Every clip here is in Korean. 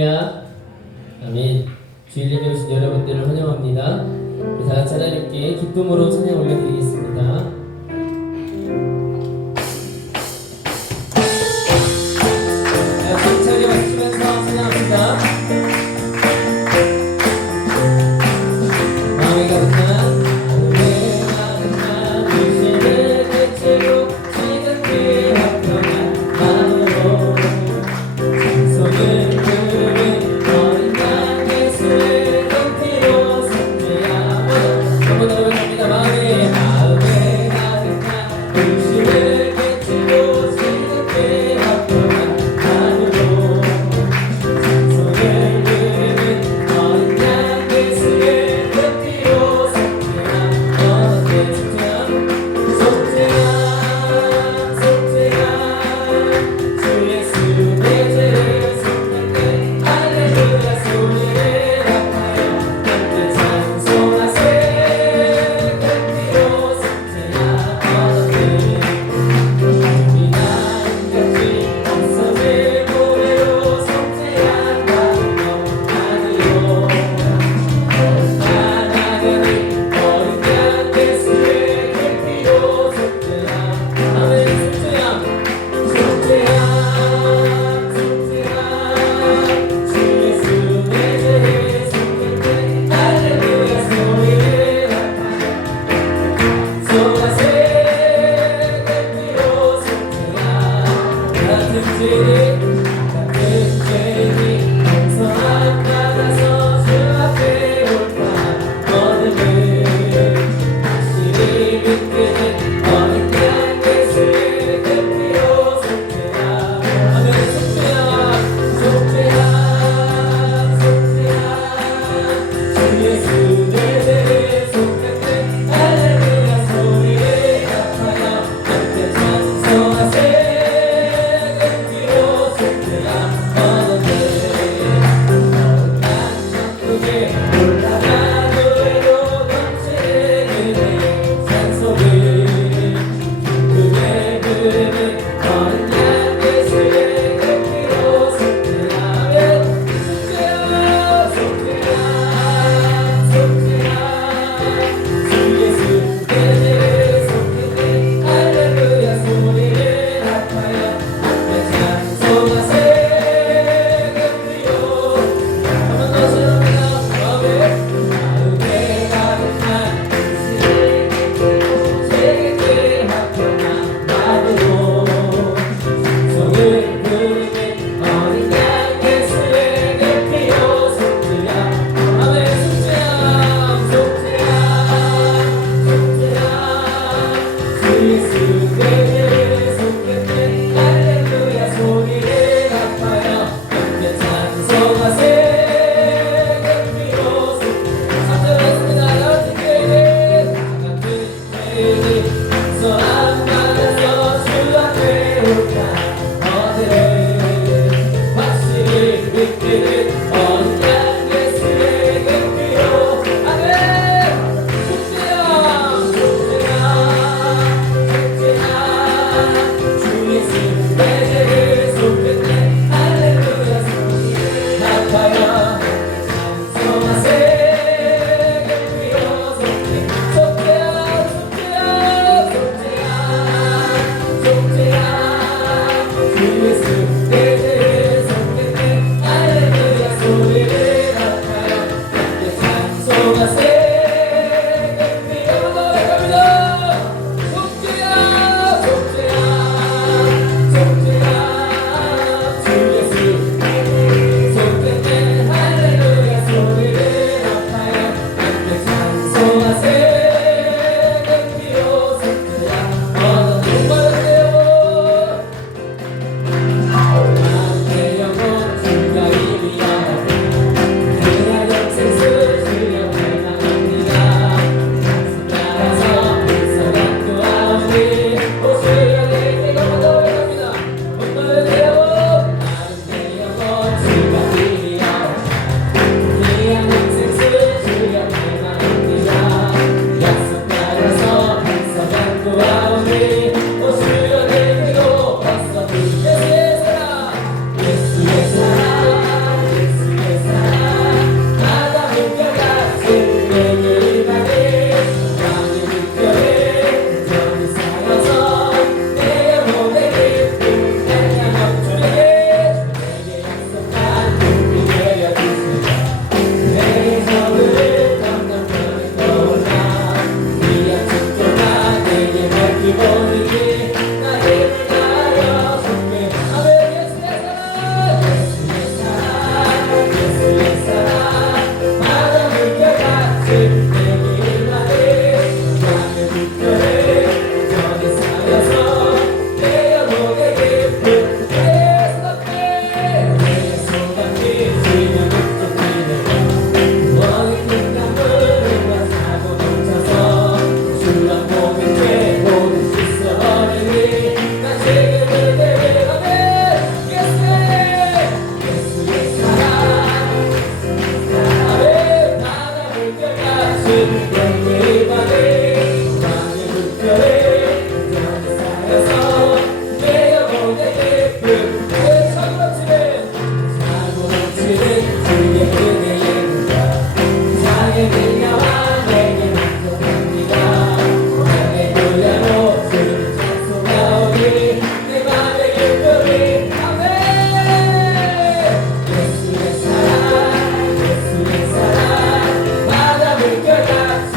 할렐루야. 아멘. 주일 예배 오신 여러분들을 환영합니다. 우리 다 같이 하나님께 기쁨으로 찬양 올려드리겠습니다. 힘차게 박수치면서 찬양합니다. 마음이 가득한 마음에 내일 밤에 왕의 물결에 너를 쌓여서 내 영혼의 예쁨 내 사고 넘치는 주의 은혜의 물가 세상의 능력과 내게 만족합니다 할렐루야로 주를 찬송하오니 내 맘의 기쁨이 아멘 예수의 사랑 바다 물결같이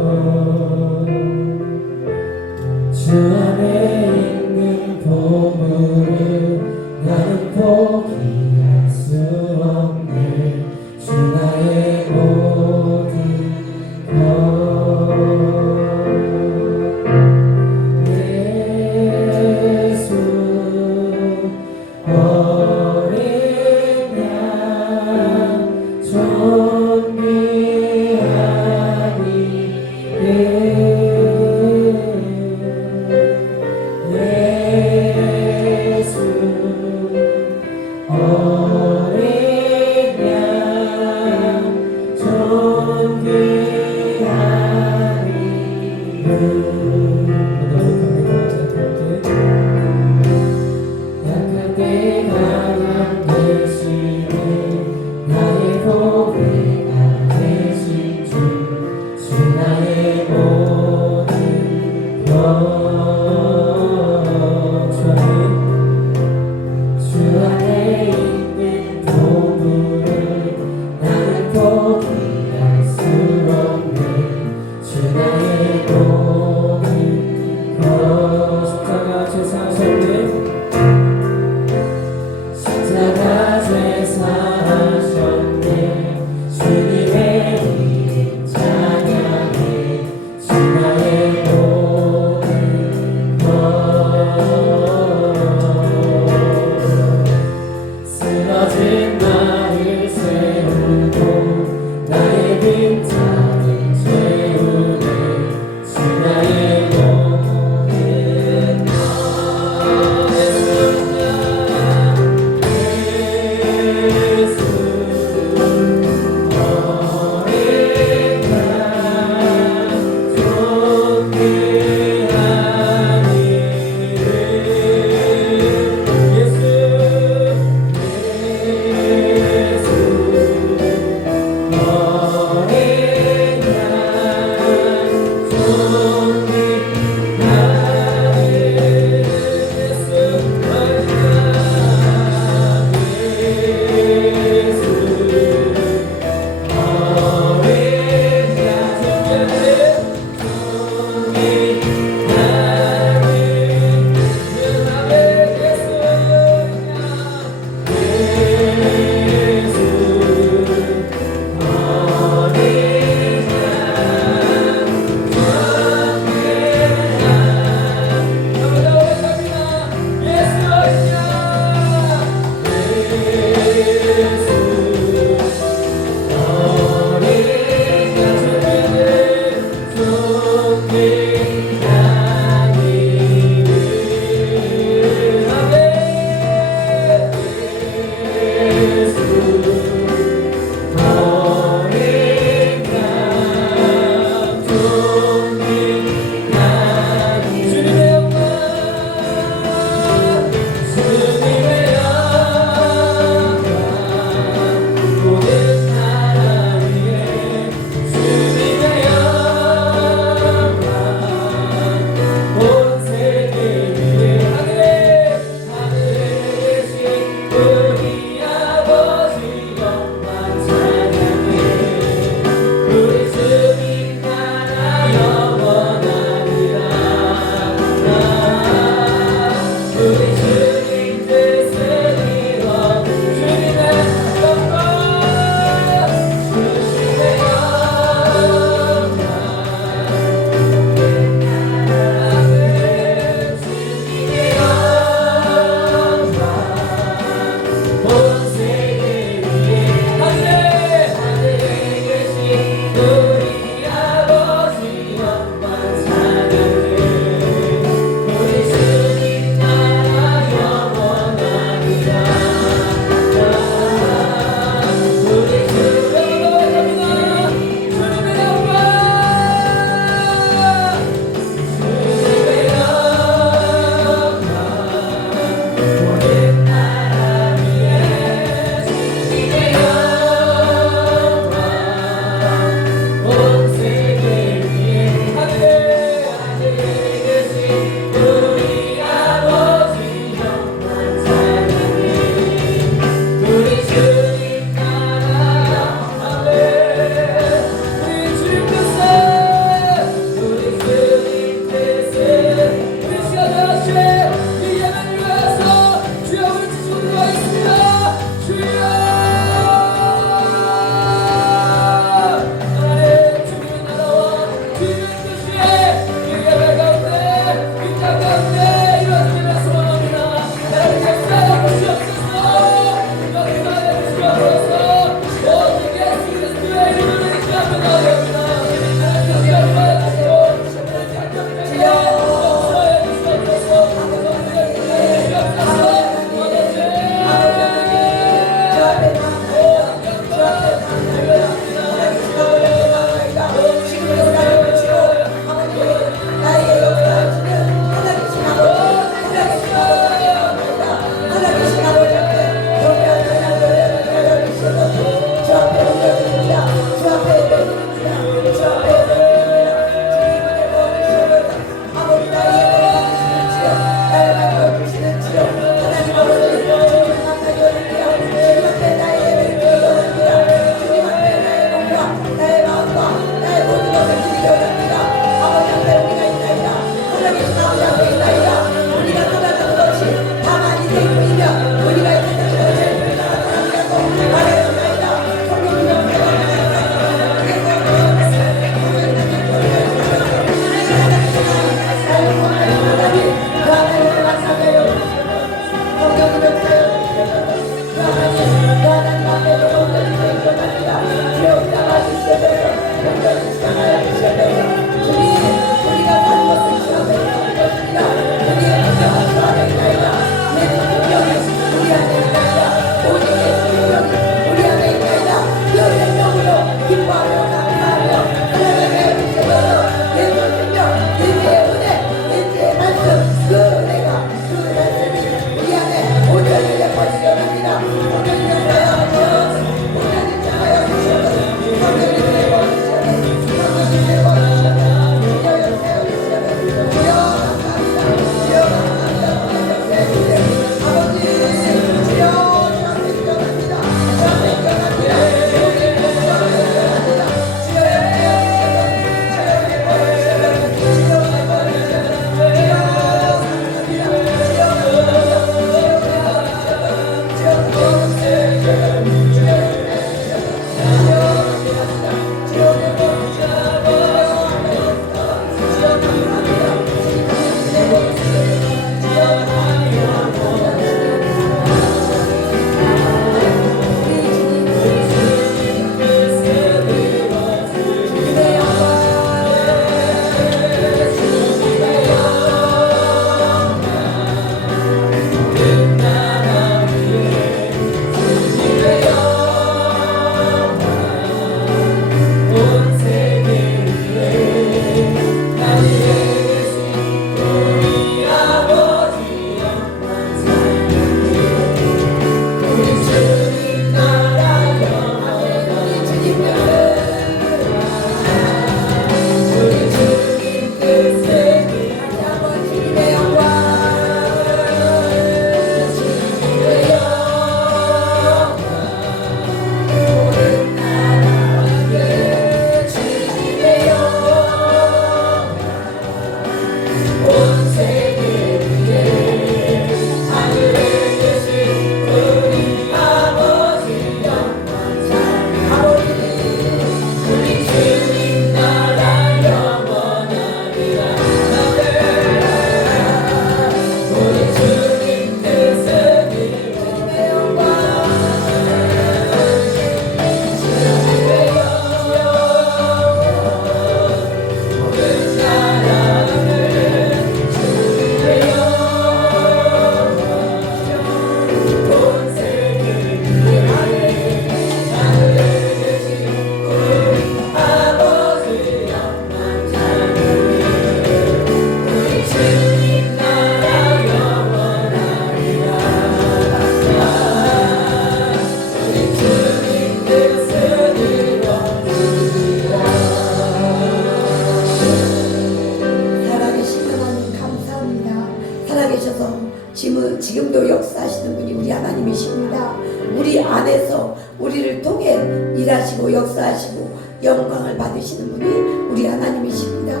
역사하시는 분이 우리 하나님이십니다. 우리 안에서 우리를 통해 일하시고 역사하시고 영광을 받으시는 분이 우리 하나님이십니다.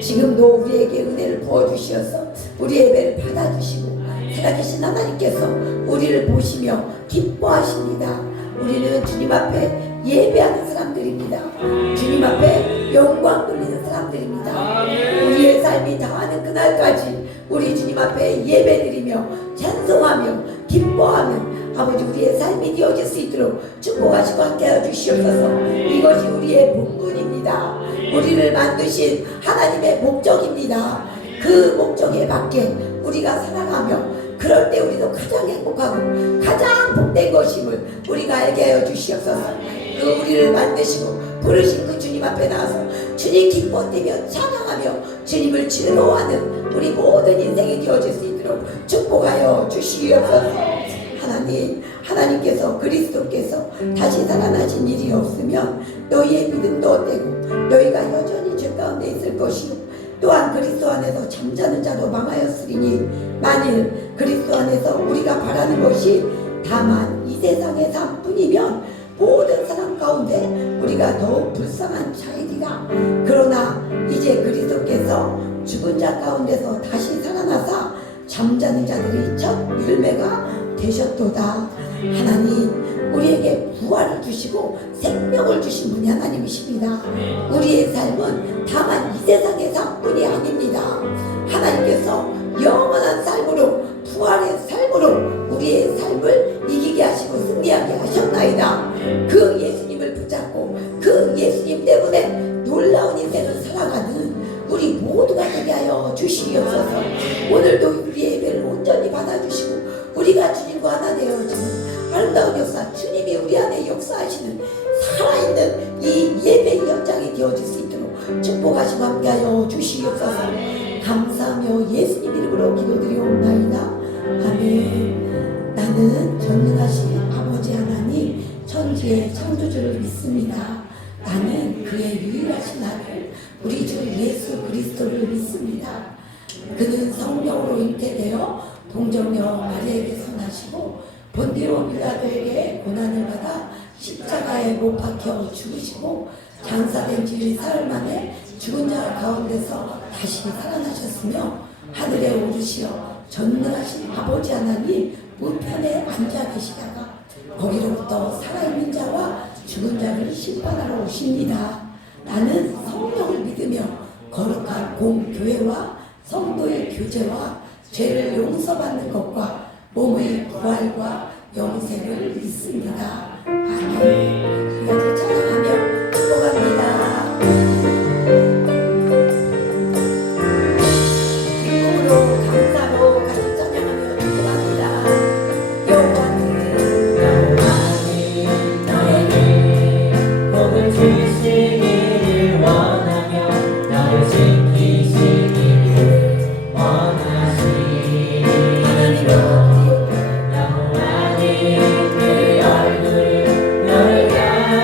지금도 우리에게 은혜를 부어주시어서 우리 예배를 받아주시고 살아계신 하나님께서 우리를 보시며 기뻐하십니다. 우리는 주님 앞에 예배하는 사람들입니다. 주님 앞에 영광 돌리는 사람들입니다. 우리의 삶이 다하는 그날까지 우리 주님 앞에 예배드리며 찬송하며 기뻐하며 아버지 우리의 삶이 되어질 수 있도록 축복하시고 함께하여 주시옵소서. 이것이 우리의 본분입니다. 우리를 만드신 하나님의 목적입니다. 그 목적에 맞게 우리가 살아가며 그럴 때 우리도 가장 행복하고 가장 복된 것임을 우리가 알게 하여 주시옵소서. 그 우리를 만드시고 부르신 그 주님 앞에 나와서 주님 기뻐뛰며 찬양하며 주님을 즐거워하는 우리 모든 인생이 되어질 수 있도록 축복하여 주시옵소서. 하나님께서 그리스도께서 다시 살아나신 일이 없으면 너희의 믿음도 헛되고 너희가 여전히 죄 가운데 있을 것이요 또한 그리스도 안에서 잠자는 자도 망하였으리니 만일 그리스도 안에서 우리가 바라는 것이 다만 이 세상의 삶뿐이면 모든 사람 가운데 우리가 더욱 불쌍한 자이리라. 그러나 이제 그리스도께서 죽은 자 가운데서 다시 살아나사 잠자는 자들이 첫 열매가 되셨도다. 하나님 우리에게 부활을 주시고 생명을 주신 분이 하나님이십니다. 우리의 삶은 다만 이 세상의 삶뿐이 아닙니다. 하나님께서 영원한 삶으로 부활의 삶으로 우리의 삶을 이기게 하시고 승리하게 하셨나이다. 그 예수님을 붙잡고 그 예수님 때문에 놀라운 인생을 살아가는 우리 모두가 되게 하여 주시옵소서. 오늘도 우리의 예배를 온전히 받아주시고 우리가 주님과 하나 되어지는 아름다운 역사, 주님이 우리 안에 역사하시는 살아있는 이 예배의 현장이 되어질 수 있도록 축복하시고 함께하여 주시옵소서. 감사하며 예수님 이름으로 기도드리옵나이다. 아멘. 나는 전능하신 아버지 하나님 천지의 창조주를 믿습니다. 나는 그의 유일하신 아들 우리 주 예수 그리스도를 믿습니다. 그는 성령으로 잉태되어 동정녀 마리아에게서 나시고 본디오 빌라도에게 고난을 받아 십자가에 못 박혀 죽으시고 장사된 지 사흘 만에 죽은 자 가운데서 다시 살아나셨으며 하늘에 오르시어 전능하신 아버지 하나님 우편에 앉아 계시다가 거기로부터 살아있는 자와 죽은 자를 심판하러 오십니다. 나는 성령을 믿으며 거룩한 공교회와 성도의 교제와 죄를 용서받는 것과 몸의 부활과 영생을 믿습니다. 아멘. 이것을 찬양하며 축복합니다. 기쁨으로 감사로 같이 찬양하며 축복합니다. 여호와는 너에게 복을 주시기를 원하며 너를 지키시기를 원하시니 하나님은 여호와는 그 얼굴을 너를 향하여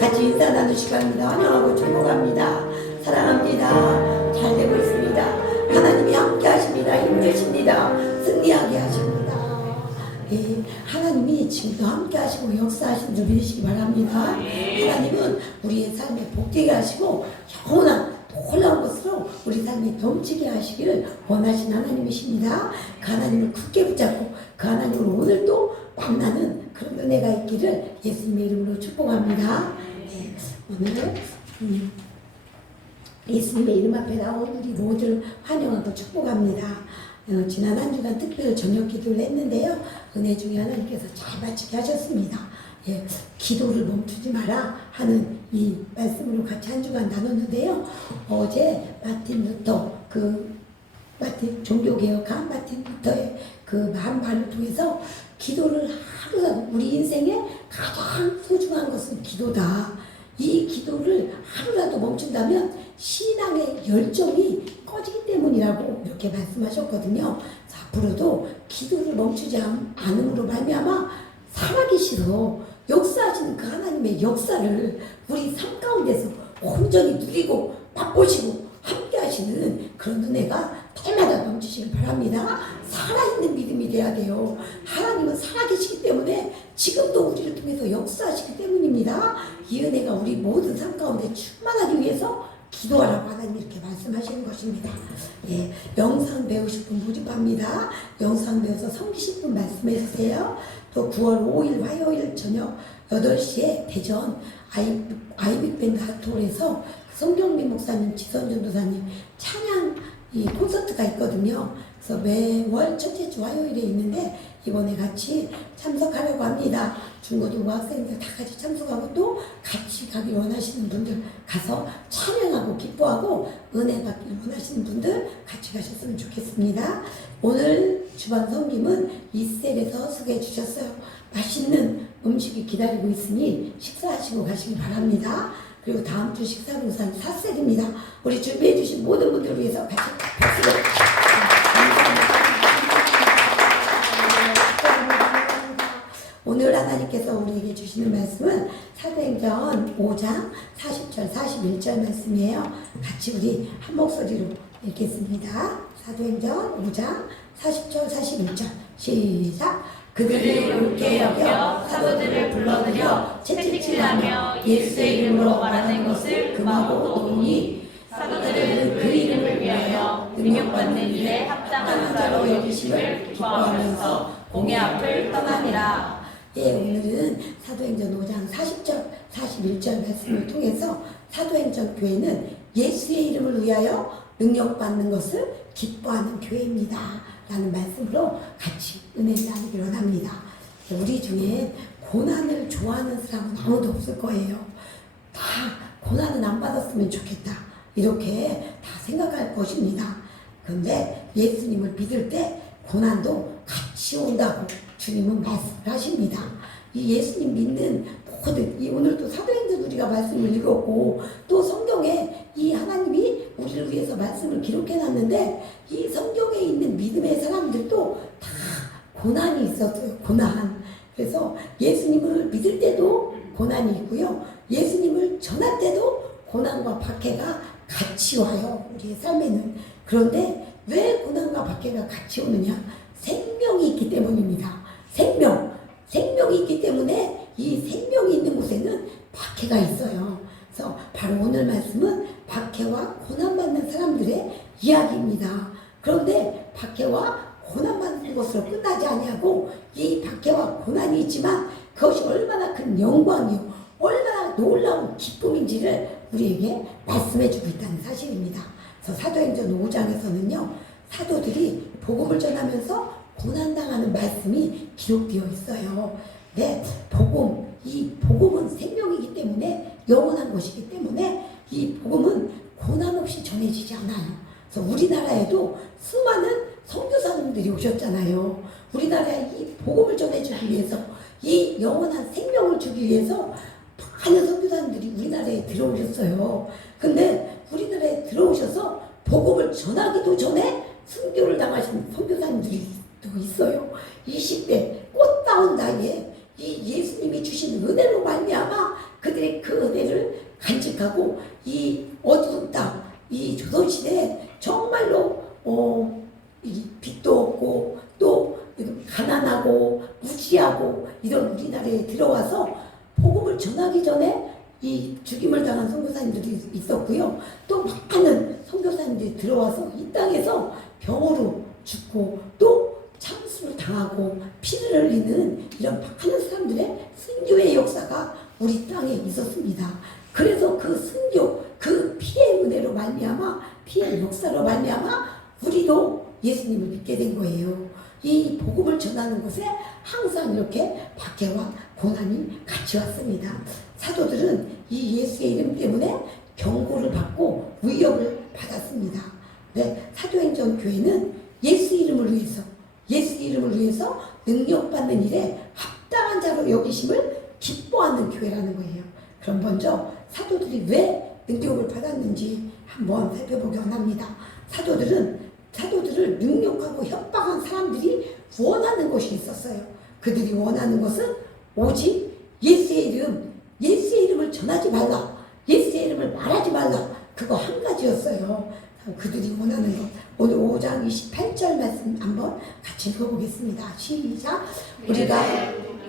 같이 인사 나누시기 바랍니다. 환영하고 축복합니다. 사랑합니다. 잘 되고 있습니다. 하나님이 함께 하십니다. 힘주십니다. 승리하게 하십니다. 예, 하나님이 지금도 함께 하시고 역사하신 줄 믿으시기 바랍니다. 하나님은 우리의 삶에 복되게 하시고 영원한 놀라운 것으로 우리 삶이 넘치게 하시기를 원하신 하나님이십니다. 그 하나님을 굳게 붙잡고 그 하나님을 오늘도 만나는 그런 은혜가 있기를 예수님의 이름으로 축복합니다. 네, 오늘은 예수님의 이름 앞에 나온 우리 모두를 환영하고 축복합니다. 지난 한 주간 특별 저녁 기도를 했는데요. 은혜 중에 하나님께서 잘 마치게 하셨습니다. 예, 기도를 멈추지 마라 하는 이 말씀으로 같이 한 주간 나눴는데요. 어제 마틴 루터 종교개혁한 마틴 루터의 그 말을 통해서 기도를 하루라도 우리 인생에 가장 소중한 것은 기도다. 이 기도를 하루라도 멈춘다면 신앙의 열정이 꺼지기 때문이라고 이렇게 말씀하셨거든요. 앞으로도 기도를 멈추지 않음으로 말미암아 살아계시고 역사하시는 그 하나님의 역사를 우리 삶 가운데서 온전히 누리고 맛보시고 함께 하시는 그런 은혜가 때마다 넘치시길 바랍니다. 살아있는 믿음이 돼야 돼요. 하나님은 살아계시기 때문에 지금도 우리를 통해서 역사하시기 때문입니다. 이 은혜가 우리 모든 삶 가운데 충만하기 위해서 기도하라고 하나님 이렇게 말씀하시는 것입니다. 예, 영상 배우실 분 모집합니다. 영상 배워서 섬기실 분 말씀해 주세요. 또 9월 5일 화요일 저녁 8시에 대전 아이빅밴드 핫홀에서 송경민 목사님, 지선준 도사님 찬양 이 콘서트가 있거든요. 그래서 매월 첫째 주 화요일에 있는데 이번에 같이 참석하려고 합니다. 중고등부 학생들 다 같이 참석하고 또 같이 가기 원하시는 분들 가서 찬양하고 기뻐하고 은혜 받기를 원하시는 분들 같이 가셨으면 좋겠습니다. 오늘 주반 성김은 이셀에서 소개해 주셨어요. 맛있는 음식이 기다리고 있으니 식사하시고 가시기 바랍니다. 그리고 다음 주 식사 동산 사셀입니다. 우리 준비해 주신 모든 분들을 위해서 같이 박수로 오늘 하나님께서 우리에게 주시는 말씀은 사도행전 5장 40절 41절 말씀이에요. 같이 우리 한 목소리로 읽겠습니다. 사도행전 5장 40절 41절 시작. 그들을 옳게 여겨 사도들을 불러들여 채찍질하며 예수의 이름으로 말하는 것을 금하고 놓으니 사도들은 그 이름을 위하여 능력받는 일에 합당한 자로 여기심을 기뻐하면서 공회 앞을 떠나니라. 예, 오늘은 사도행전 5장 40절 41절 말씀을 통해서 사도행전 교회는 예수의 이름을 위하여 능력받는 것을 기뻐하는 교회입니다 라는 말씀으로 같이 은혜를 나누기를 원합니다. 우리 중에 고난을 좋아하는 사람은 아무도 없을 거예요. 다 고난은 안 받았으면 좋겠다 이렇게 다 생각할 것입니다. 그런데 예수님을 믿을 때 고난도 같이 온다고 주님은 말씀을 하십니다. 이 예수님 믿는 모든 오늘도 사도행전 우리가 말씀을 읽었고 또 성경에 이 하나님이 우리를 위해서 말씀을 기록해 놨는데 이 성경에 있는 믿음의 사람들도 다 고난이 있었어요. 고난. 그래서 예수님을 믿을 때도 고난이 있고요. 예수님을 전할 때도 고난과 박해가 같이 와요. 우리의 삶에는. 그런데 왜 고난과 박해가 같이 오느냐? 생명이 있기 때문입니다. 생명이 있기 때문에 이 생명이 있는 곳에는 박해가 있어요. 그래서 바로 오늘 말씀은 박해와 고난받는 사람들의 이야기입니다. 그런데 박해와 고난받는 것으로 끝나지 아니하고 이 박해와 고난이 있지만 그것이 얼마나 큰 영광이요 얼마나 놀라운 기쁨인지를 우리에게 말씀해주고 있다는 사실입니다. 그래서 사도행전 5장에서는요 사도들이 복음을 전하면서 고난당하는 말씀이 기록되어 있어요. 네, 이 복음은 생명이기 때문에 영원한 것이기 때문에 이 복음은 고난 없이 전해지지 않아요. 그래서 우리나라에도 수많은 선교사님들이 오셨잖아요. 우리나라에 이 복음을 전해주기 위해서 이 영원한 생명을 주기 위해서 많은 선교사님들이 우리나라에 들어오셨어요. 근데 우리나라에 들어오셔서 복음을 전하기도 전에 순교를 당하신 선교사님들이 또 있어요. 20대 꽃다운 나이에 이 예수님이 주신 은혜로 말미암아 그들의 그 끔찍하고 이 어두운 땅, 이 조선시대에 정말로 이 빛도 없고 또 가난하고 무지하고 이런 우리나라에 들어와서 복음을 전하기 전에 이 죽임을 당한 선교사님들이 있었고요. 또 많은 선교사님들이 들어와서 이 땅에서 병으로 죽고 또 참수를 당하고 피를 흘리는 이런 많은 사람들의 순교의 역사가 우리 땅에 있었습니다. 그래서 그 순교, 그 피의 은혜로 말미암아 피의 역사로 말미암아 우리도 예수님을 믿게 된 거예요. 이 복음을 전하는 곳에 항상 이렇게 박해와 고난이 같이 왔습니다. 사도들은 이 예수의 이름 때문에 경고를 받고 위협을 받았습니다. 네, 사도행전 교회는 예수 이름을 위해서 능력받는 일에 합당한 자로 여기심을 기뻐하는 교회라는 거예요. 그럼 먼저 사도들이 왜 능력을 받았는지 한번 살펴보기 원합니다. 사도들을 능력하고 협박한 사람들이 원하는 것이 있었어요. 그들이 원하는 것은 오직 예수의 이름을 전하지 말라, 예수의 이름을 말하지 말라, 그거 한 가지였어요. 그들이 원하는 것. 오늘 5장 28절 말씀 한번 같이 읽어보겠습니다. 시작. 우리가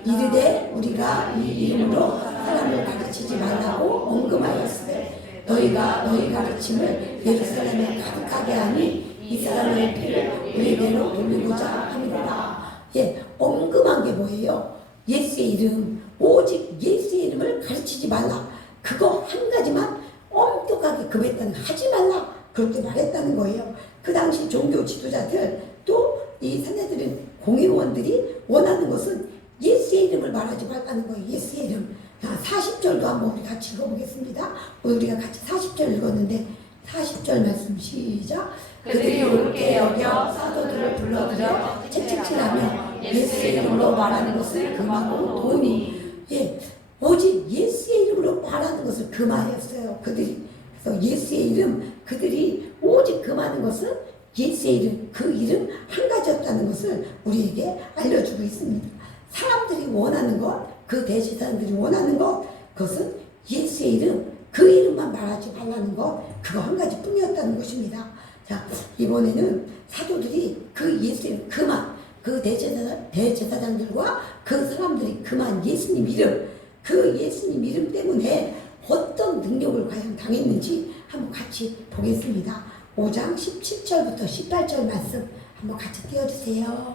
이르되 우리가 이 이름으로 사람을 가르치지 말라고 언금하였으되 너희가 너희 가르침을 예루살렘에 가득하게 하니 이 사람의 피를 우리에게로 돌리고자 함이로라. 예, 언금한 게 뭐예요? 예수의 이름, 오직 예수의 이름을 가르치지 말라. 그거 한 가지만 엄격하게 금했다는, 하지 말라, 그렇게 말했다는 거예요. 그 당시 종교 지도자들 또 이 사내들은 공의원들이 원하는 것은 예수의 이름을 말하지 말라는 거예요. 예수의 이름. 40절도 한번 우리 같이 읽어보겠습니다. 오늘 우리가 같이 40절 읽었는데 40절 말씀 시작. 그들이 옳게 여겨 사도들을 불러들여 채찍질하며 예수의 이름으로 말하는 것을 금하고 도니. 예, 오직 예수의 이름으로 말하는 것을 금하였어요. 그들이. 그래서 예수의 이름, 그들이 오직 금하는 것은 예수의 이름, 그 이름 한 가지였다는 것을 우리에게 알려주고 있습니다. 사람들이 원하는 것, 그 대제사장들이 원하는 것, 그것은 예수의 이름, 그 이름만 말하지 말라는 것, 그거 한 가지뿐이었다는 것입니다. 자, 이번에는 사도들이 그 예수의 금한, 그 대제사장들과 그 사람들이 금한 예수님 이름, 그 예수님 이름 때문에 어떤 능력을 과연 당했는지 한번 같이 보겠습니다. 5장 17절부터 18절 말씀 한번 같이 띄워주세요.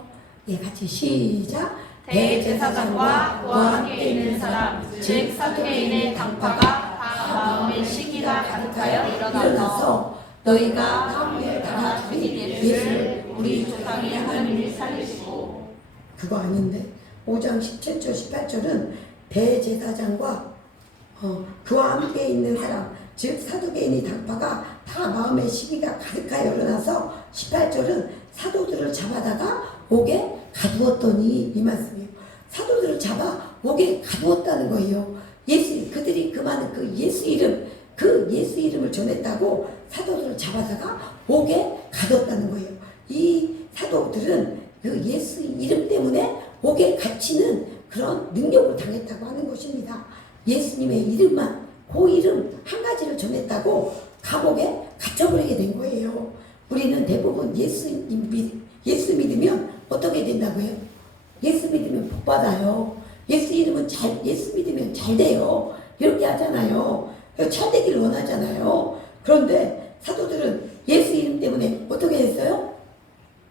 예, 같이 시작. 대제사장과 그와 함께 있는 사람 즉 사두개인의 당파가 다 마음의 시기가 가득하여 일어나서 너희가 나무에 달아 죽인 예수를 우리 조상의 하나님이 살리시고. 그거 아닌데 5장 17절 18절은 대제사장과 그와 함께 있는 사람 즉 사두개인의 당파가 다 마음의 시기가 가득하여 일어나서 18절은 사도들을 잡아다가 옥에 가두었더니, 이 말씀이에요. 사도들을 잡아 옥에 가두었다는 거예요. 그들이 금하는 그 예수 이름, 그 예수 이름을 전했다고 사도들을 잡아다가 옥에 가뒀다는 거예요. 이 사도들은 그 예수 이름 때문에 옥에 갇히는 그런 능력을 당했다고 하는 것입니다. 예수님의 이름만, 그 이름 한 가지를 전했다고 감옥에 갇혀버리게 된 거예요. 우리는 대부분 예수 믿으면 어떻게 된다고요? 예수 믿으면 복 받아요. 예수 믿으면 잘 돼요. 이렇게 하잖아요. 잘 되기를 원하잖아요. 그런데 사도들은 예수 이름 때문에 어떻게 했어요?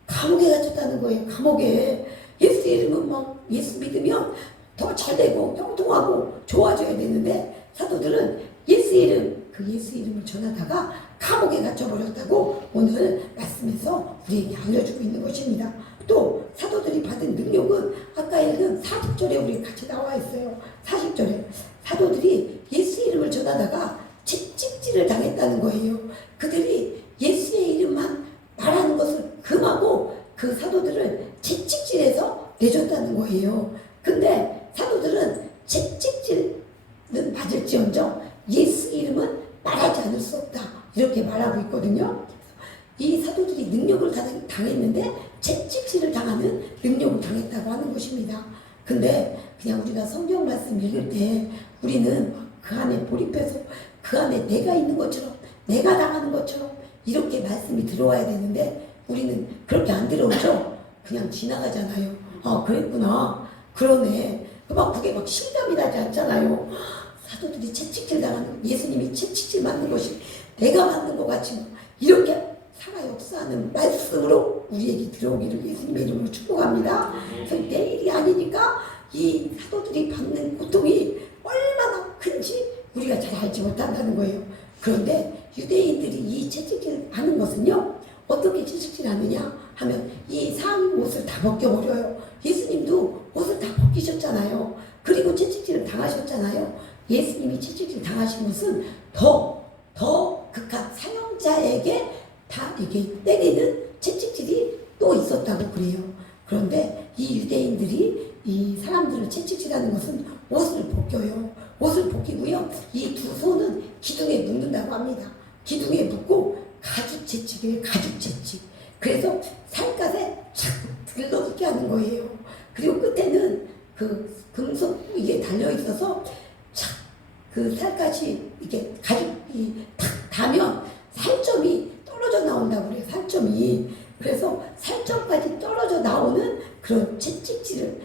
감옥에 갇혔다는 거예요. 감옥에. 예수 믿으면 더 잘 되고 형통하고 좋아져야 되는데 사도들은 예수 이름을 전하다가 감옥에 갇혀버렸다고 오늘 말씀에서 우리에게 알려주고 있는 것입니다. 또 사도들이 받은 능력은 아까 읽은 40절에 우리 같이 나와 있어요. 40절에 사도들이 예수 이름을 전하다가 채찍질을 당했다는 거예요. 그들이 예수의 이름만 말하는 것을 금하고 그 사도들을 채찍질해서 내줬다는 거예요. 근데 사도들은 채찍질은 맞을지언정 예수 이름은 말하지 않을 수 없다, 이렇게 말하고 있거든요. 이 사도들이 능력을 당했는데 채찍질을 당하는 능력을 당했다고 하는 것입니다. 근데 그냥 우리가 성경 말씀 읽을 때 우리는 그 안에 몰입해서 그 안에 내가 있는 것처럼, 내가 당하는 것처럼 이렇게 말씀이 들어와야 되는데 우리는 그렇게 안 들어오죠. 그냥 지나가잖아요. 아, 그랬구나. 그러네. 막 그게 막 실감이 나지 않잖아요. 사도들이 채찍질 당하는 거, 예수님이 채찍질 맞는 것이 내가 맞는 것 같이 뭐 이렇게 살아 역사하는 말씀으로 우리에게 들어오기를 예수님의 이름으로 축복합니다. 그래서 내일이 아니니까 이 사도들이 받는 고통이 얼마나 큰지 우리가 잘 알지 못한다는 거예요. 그런데 유대인들이 이 채찍질 하는 것은요, 어떻게 채찍질 하느냐 하면 이 상의 옷을 다 벗겨버려요. 예수님도 옷을 다 벗기셨잖아요. 그리고 채찍질을 당하셨잖아요. 예수님이 채찍질 당하신 것은 더 극한 사형자에게 다 이게 때리는 채찍질이 또 있었다고 그래요. 그런데 이 유대인들이 이 사람들을 채찍질하는 것은 옷을 벗겨요. 옷을 벗기고요. 이 두 손은 기둥에 묶는다고 합니다. 기둥에 묶고 가죽 채찍이에요. 가죽 채찍. 그래서 살갗에 착 들러붙게 하는 거예요. 그리고 끝에는 그 금속 이게 달려 있어서 착 그 살갗이 이게 가죽이 탁 닿으면 살점이 떨어져 나온다고 그래요. 살점이. 그래서 살점까지 떨어져 나오는 그런 채찍질을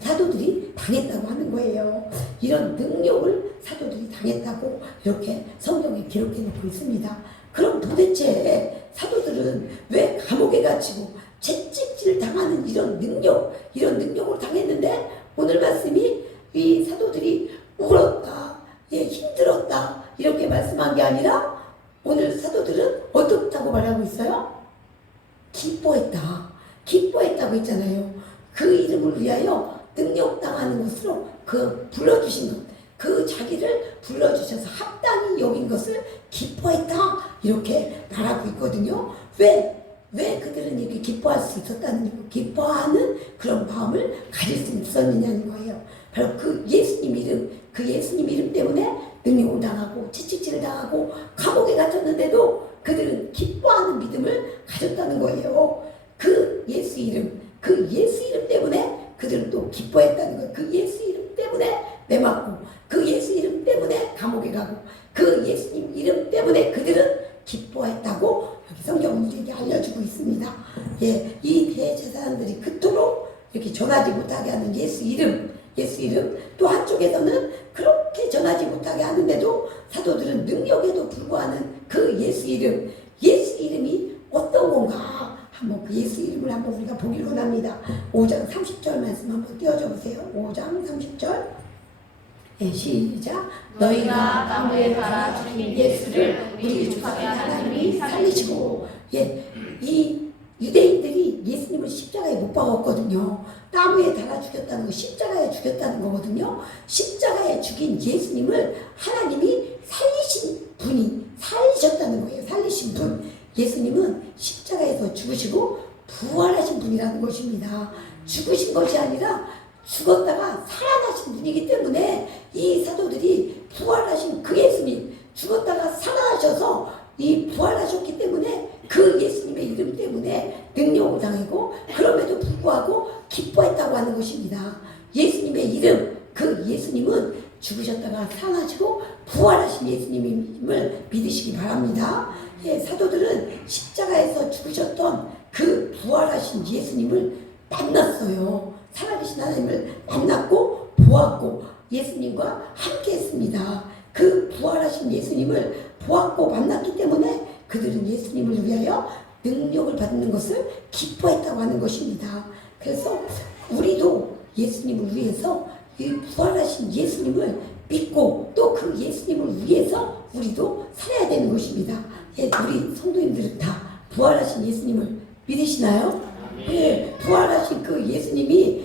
사도들이 당했다고 하는 거예요. 이런 능력을 사도들이 당했다고 이렇게 성경에 기록해 놓고 있습니다. 그럼 도대체 사도들은 왜 감옥에 갇히고 채찍질 당하는 이런 능력을 당했는데 오늘 말씀이 이 사도들이 울었다, 힘들었다 이렇게 말씀한 게 아니라 오늘 사도들은 어떻다고 말하고 있어요? 기뻐했다고 했잖아요. 그 이름을 위하여 능력당하는 것으로 그 불러주신 것, 그 자기를 불러주셔서 합당히 여긴 것을 기뻐했다 이렇게 말하고 있거든요. 왜 그들은 이렇게 기뻐할 수 있었다는 거, 기뻐하는 그런 마음을 가질 수 있었느냐는 거예요. 바로 그 예수님 이름 때문에 능력을 당하고 채찍질을 당하고 감옥에 갇혔는데도 그들은 기뻐하는 믿음을 가졌다는 거예요. 그 예수 이름 때문에 그들은 또 기뻐했다는 거예요. 그 예수 이름 때문에 매맞고 그 예수 이름 때문에 감옥에 가고 그 예수님 이름 때문에 그들은 기뻐했다고 여기 성경은 우리에게 알려주고 있습니다. 이 대제사장들이 그토록 이렇게 전하지 못하게 하는 예수 이름 또 한쪽에서는 그렇게 전하지 못하게 하는데도 사도들은 능력에도 불구하는 그 예수 이름이 어떤 건가 한번 그 예수 이름을 한번 우리가 보기를 원합니다. 5장 30절 말씀 한번 띄워줘 보세요. 5장 30절 시작. 너희가 나무에 달아 죽인 예수를 우리 주사의 하나님이 살리시고. 이 유대인들이 예수님을 십자가에 못 박았거든요. 나무에 달아 죽였다는 거, 십자가에 죽였다는 거거든요. 십자가에 죽인 예수님을 하나님이 살리셨다는 거예요. 살리신 분. 예수님은 십자가에서 죽으시고 부활하신 분이라는 것입니다. 죽으신 것이 아니라 죽었다가 살아나신 분이기 때문에 이 사도들이 부활하신 그 예수님, 죽었다가 살아나셔서 이 부활하셨기 때문에 그 예수님의 이름 때문에 능력을 당하고 그럼에도 불구하고 기뻐했다고 하는 것입니다. 예수님의 이름, 그 예수님은 죽으셨다가 살아나시고 부활하신 예수님을 믿으시기 바랍니다. 사도들은 십자가에서 죽으셨던 그 부활하신 예수님을 만났어요. 살아계신 하나님을 만났고 보았고 예수님과 함께 했습니다. 그 부활하신 예수님을 보았고 만났기 때문에 그들은 예수님을 위하여 능력을 받는 것을 기뻐했다고 하는 것입니다. 그래서 우리도 예수님을 위해서 이 부활하신 예수님을 믿고 또 그 예수님을 위해서 우리도 살아야 되는 것입니다. 우리 성도님들은 다 부활하신 예수님을 믿으시나요? 부활하신 그 예수님이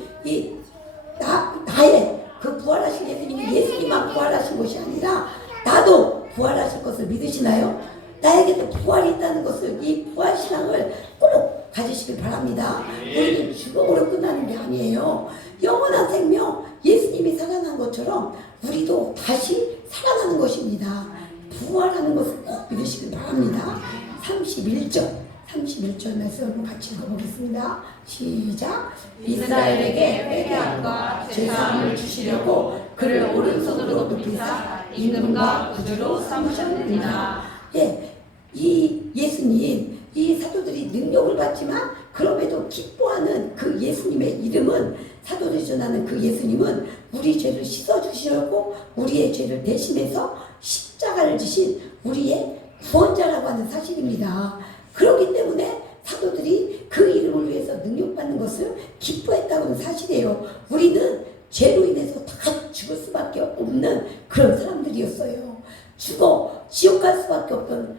나의 그 부활하신 예수님이 예수님만 부활하신 것이 아니라 나도 부활하실 것을 믿으시나요? 나에게도 부활이 있다는 것을, 이 부활신앙을 꼭 가지시길 바랍니다. 우리는 죽음으로 끝나는 게 아니에요. 영원한 생명, 예수님이 살아난 것처럼 우리도 다시 살아나는 것입니다. 부활하는 것을 꼭 믿으시길 바랍니다. 31절 말씀 한번 같이 읽어보겠습니다. 시작. 이스라엘에게 회개함과 죄사함을 주시려고 그를 오른손으로 높이사 임금과 구주로 삼으셨느니라. 예, 이 예수님, 이 사도들이 능력을 받지만 그럼에도 기뻐하는 그 예수님의 이름은, 사도들이 전하는 그 예수님은 우리 죄를 씻어주시려고 우리의 죄를 대신해서 십자가를 지신 우리의 구원자라고 하는 사실입니다. 그렇기 때문에 사도들이 그 이름을 위해서 능력받는 것을 기뻐했다고 하는 사실이에요. 우리는 죄로 인해서 다 죽을 수밖에 없는 그런 사람들이었어요. 죽어 지옥 갈 수밖에 없던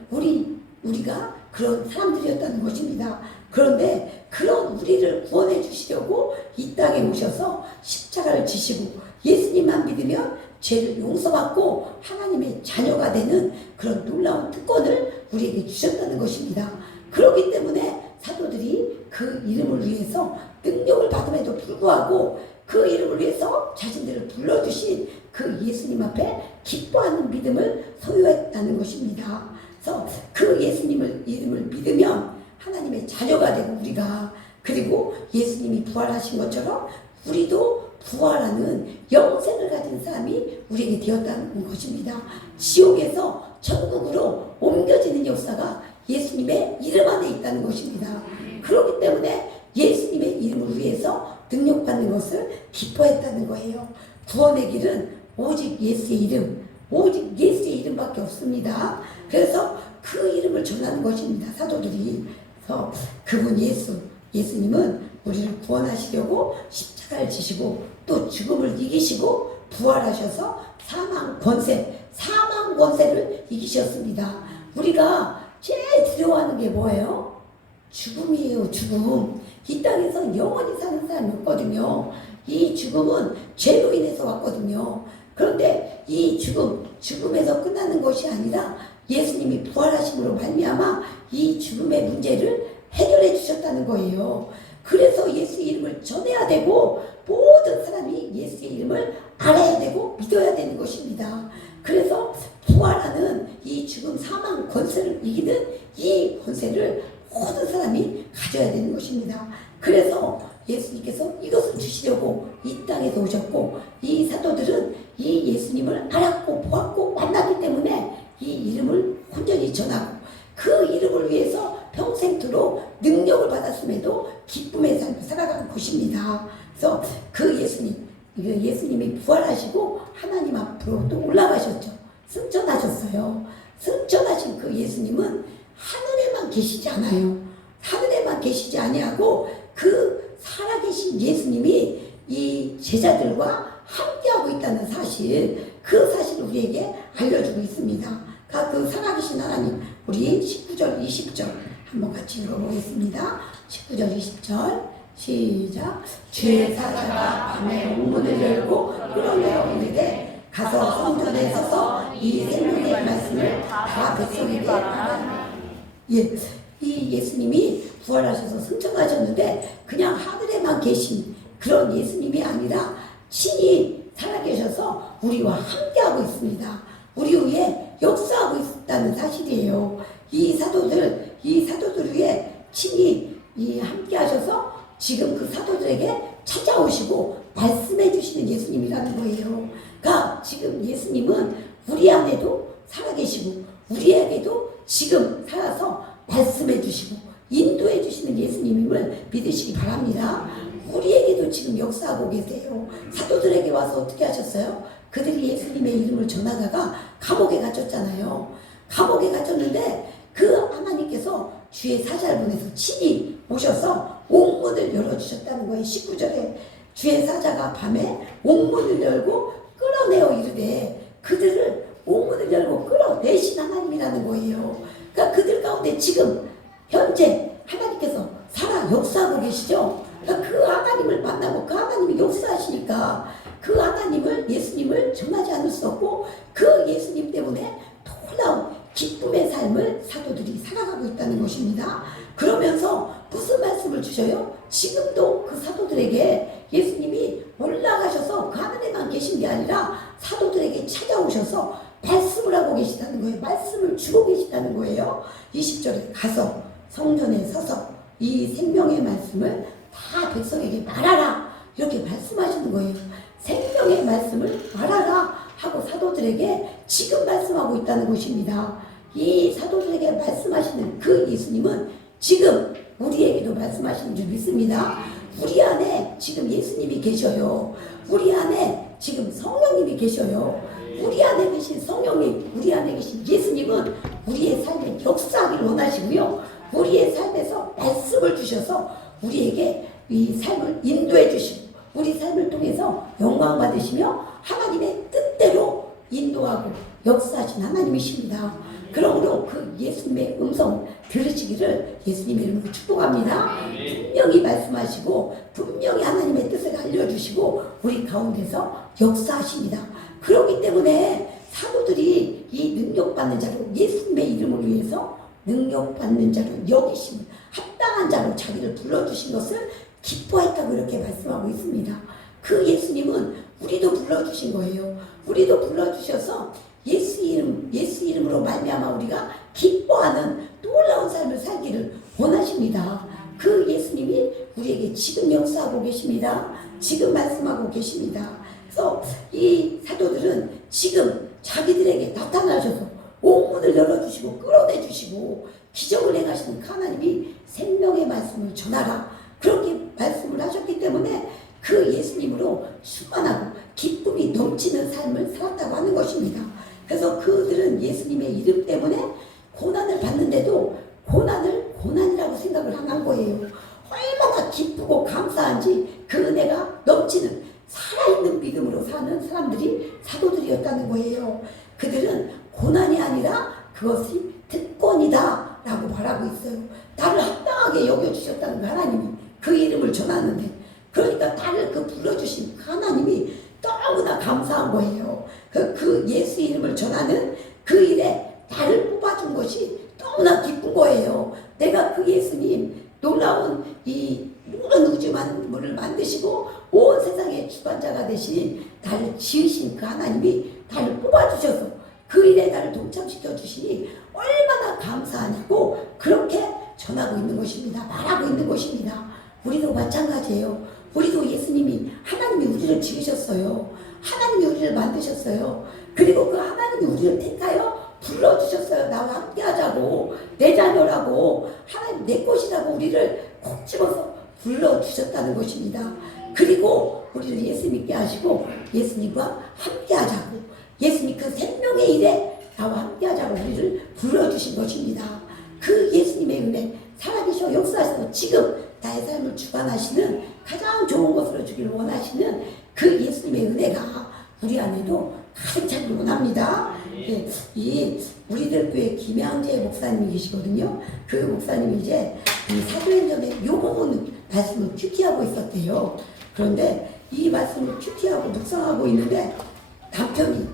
우리가 그런 사람들이었다는 것입니다. 그런데 그런 우리를 구원해 주시려고 이 땅에 오셔서 십자가를 지시고 예수님만 믿으면 죄를 용서받고 하나님의 자녀가 되는 그런 놀라운 특권을 우리에게 주셨다는 것입니다. 그렇기 때문에 사도들이 그 이름을 위해서 능력을 받음에도 불구하고 그 이름을 위해서 자신들을 불러주신 그 예수님 앞에 기뻐하는 믿음을 소유했다는 것입니다. 그래서 그 예수님을 이름을 믿으면 하나님의 자녀가 되고 우리가, 그리고 예수님이 부활하신 것처럼 우리도 부활하는 영생을 가진 사람이 우리에게 되었다는 것입니다. 지옥에서 천국으로 옮겨지는 역사가 예수님의 이름 안에 있다는 것입니다. 그렇기 때문에 예수님의 이름을 위해서 능력받는 것을 기뻐했다는 거예요. 구원의 길은 오직 예수의 이름, 오직 예수의 이름밖에 없습니다. 그래서 그 이름을 전하는 것입니다. 사도들이. 그래서 그분 예수님은 우리를 구원하시려고 십자가를 지시고 또 죽음을 이기시고 부활하셔서 사망 권세를 이기셨습니다. 우리가 제일 두려워하는 게 뭐예요? 죽음이에요. 죽음. 이 땅에서 영원히 사는 사람이 없거든요. 이 죽음은 죄로 인해서 왔거든요. 그런데 이 죽음에서 끝나는 것이 아니라 예수님이 부활하심으로 말미암아 이 죽음의 문제를 해결해 주셨다는 거예요. 그래서 예수의 이름을 전해야 되고 모든 사람이 예수의 이름을 알아야 되고 믿어야 되는 것입니다. 그래서 부활하는 이 죽음 사망 권세를 이기는 이 권세를 모든 사람이 가져야 되는 것입니다. 그래서 예수님께서 이것을 주시려고 이 땅에서 오셨고, 이 사도들은 이 예수님을 알았고 보았고 만났기 때문에 이 이름을 온전히 전하고 그 이름을 위해서 평생토록 능력을 받았음에도 기쁨의 삶을 살아가는 것입니다. 그래서 그 예수님이 부활하시고 하나님 앞으로 또 올라가셨죠. 승천하셨어요. 승천하신 그 예수님은 하늘에만 계시지 않아요. 하늘에만 계시지 아니하고 그 살아계신 예수님이 이 제자들과 함께하고 있다는 사실, 그 사실을 우리에게 알려주고 있습니다. 그 살아계신 하나님, 우리 19절 20절 한번 같이 읽어보겠습니다. 19절 20절 시작. 주의 사자가 밤에 옥문을 열고 끌어내어 이르되 가서 성전에 서서 이 생명의 말씀을 다 백성에게 말하라. 예, 이 예수님이 부활하셔서 승천하셨는데 그냥 하늘에만 계신 그런 예수님이 아니라 친히 살아계셔서 우리와 함께하고 있습니다. 우리 위에 역사하고 있다는 사실이에요. 이 사도들 위에 친히 함께하셔서 지금 그 사도들에게 찾아오시고 말씀해 주시는 예수님이라는 거예요. 그러니까 지금 예수님은 우리 안에도 살아계시고 우리에게도 지금 살아서 말씀해 주시고 인도해 주시는 예수님임을 믿으시기 바랍니다. 우리에게도 지금 역사하고 계세요. 사도들에게 와서 어떻게 하셨어요? 그들이 예수님의 이름을 전하다가 감옥에 갇혔잖아요. 감옥에 갇혔는데 그 하나님께서 주의 사자를 보내서 친히 오셔서 옥문을 열어주셨다는 거예요. 19절에 주의 사자가 밤에 옥문을 열고 끌어내어 이르되, 그들을 옥문을 열고 끌어내신 하나님이라는 거예요. 그러니까 그들 가운데 지금 현재 하나님께서 살아 역사하고 계시죠. 그러니까 그 하나님을 만나고 그 하나님이 역사하시니까 그 하나님을, 예수님을 전하지 않을 수 없고 그 예수님 때문에 놀라운 기쁨의 삶을 사도들이 살아가고 있다는 것입니다. 그러면서 무슨 말씀을 주셔요? 지금도 그 사도들에게 예수님이 올라가셔서 그 하늘에만 계신 게 아니라 사도들에게 찾아오셔서 말씀을 하고 계시다는 거예요. 말씀을 주고 계시다는 거예요. 20절에 가서 성전에 서서 이 생명의 말씀을 다 백성에게 말하라, 이렇게 말씀하시는 거예요. 생명의 말씀을 말하라 하고 사도들에게 지금 말씀하고 있다는 것입니다. 이 사도들에게 말씀하시는 그 예수님은 지금 우리에게도 말씀하시는 줄 믿습니다. 우리 안에 지금 예수님이 계셔요. 우리 안에 지금 성령님이 계셔요. 우리 안에 계신 성령님, 우리 안에 계신 예수님은 우리의 삶에 역사하기를 원하시고요. 우리의 삶에서 말씀을 주셔서 우리에게 이 삶을 인도해 주시고 우리 삶을 통해서 영광 받으시며 하나님의 뜻대로 인도하고 역사하신 하나님이십니다. 그러므로 그 예수님의 음성 들으시기를 예수님의 이름으로 축복합니다. 분명히 말씀하시고 분명히 하나님의 뜻을 알려주시고 우리 가운데서 역사하십니다. 그렇기 때문에 사도들이 이 능력받는 자로 예수님의 이름을 위해서 능력받는 자로 여기심을 합당한 자로 자기를 불러주신 것을 기뻐했다고 이렇게 말씀하고 있습니다. 그 예수님은 우리도 불러주신 거예요. 우리도 불러주셔서 예수 이름으로 말미암아 우리가 기뻐하는 놀라운 삶을 살기를 원하십니다. 그 예수님이 우리에게 지금 역사하고 계십니다. 지금 말씀하고 계십니다. 그래서 이 사도들은 지금 자기들에게 나타나셔서 옥문을 열어주시고 끌어내주시고 기적을 행하시는 하나님이 생명의 말씀을 전하라 그렇게 말씀을 하셨기 때문에 그 예수님으로 충만하고 기쁨이 넘치는 삶을 살았다고 하는 것입니다. 그래서 그들은 예수님의 이름 때문에 고난을 받는데도 고난을 고난이라고 생각을 안 한 거예요. 얼마나 기쁘고 감사한지 그 은혜가 넘치는 살아있는 믿음으로 사는 사람들이 사도들이었다는 거예요. 그들은 고난이 아니라 그것이 특권이다 라고 말하고 있어요. 나를 합당하게 여겨주셨다는 그 하나님이 그 이름을 전하는데 그러니까 나를 그 불러주신 그 하나님이 너무나 감사한 거예요. 그 예수 이름을 전하는 그 일에 나를 뽑아준 것이 너무나 기쁜 거예요. 내가 그 예수님 놀라운 이 모든 우주 만물을 만드시고 온 세상의 주관자가 되신 나를 지으신 그 하나님이 나를 뽑아주셔서 그 일에 나를 동참시켜 주시니 얼마나 감사하냐고 그렇게 전하고 있는 것입니다. 말하고 있는 것입니다. 우리도 마찬가지예요. 우리도 예수님이 하나님이 우리를 지으셨어요. 하나님이 우리를 만드셨어요. 그리고 그 하나님이 우리를 택하여 불러주셨어요. 나와 함께 하자고 내 자녀라고 하나님 내 것이라고 우리를 콕 집어서 불러주셨다는 것입니다. 그리고 우리를 예수 믿게 하시고 예수님과 함께 하자고 예수님 그 생명의 일에 나와 함께 하자고 우리를 불러주신 것입니다. 그 예수님의 은혜 살아계셔 역사하셔서 지금 나의 삶을 주관하시는 가장 좋은 것으로 주기를 원하시는 그 예수님의 은혜가 우리 안에도 가득 차기를 원합니다. 예, 이 우리들 교회 김양재 목사님이 계시거든요. 그 목사님이 이제 이 사도행전의 요 부분 말씀을 큐티하고 있었대요. 그런데 이 말씀을 큐티하고 묵상하고 있는데 남편이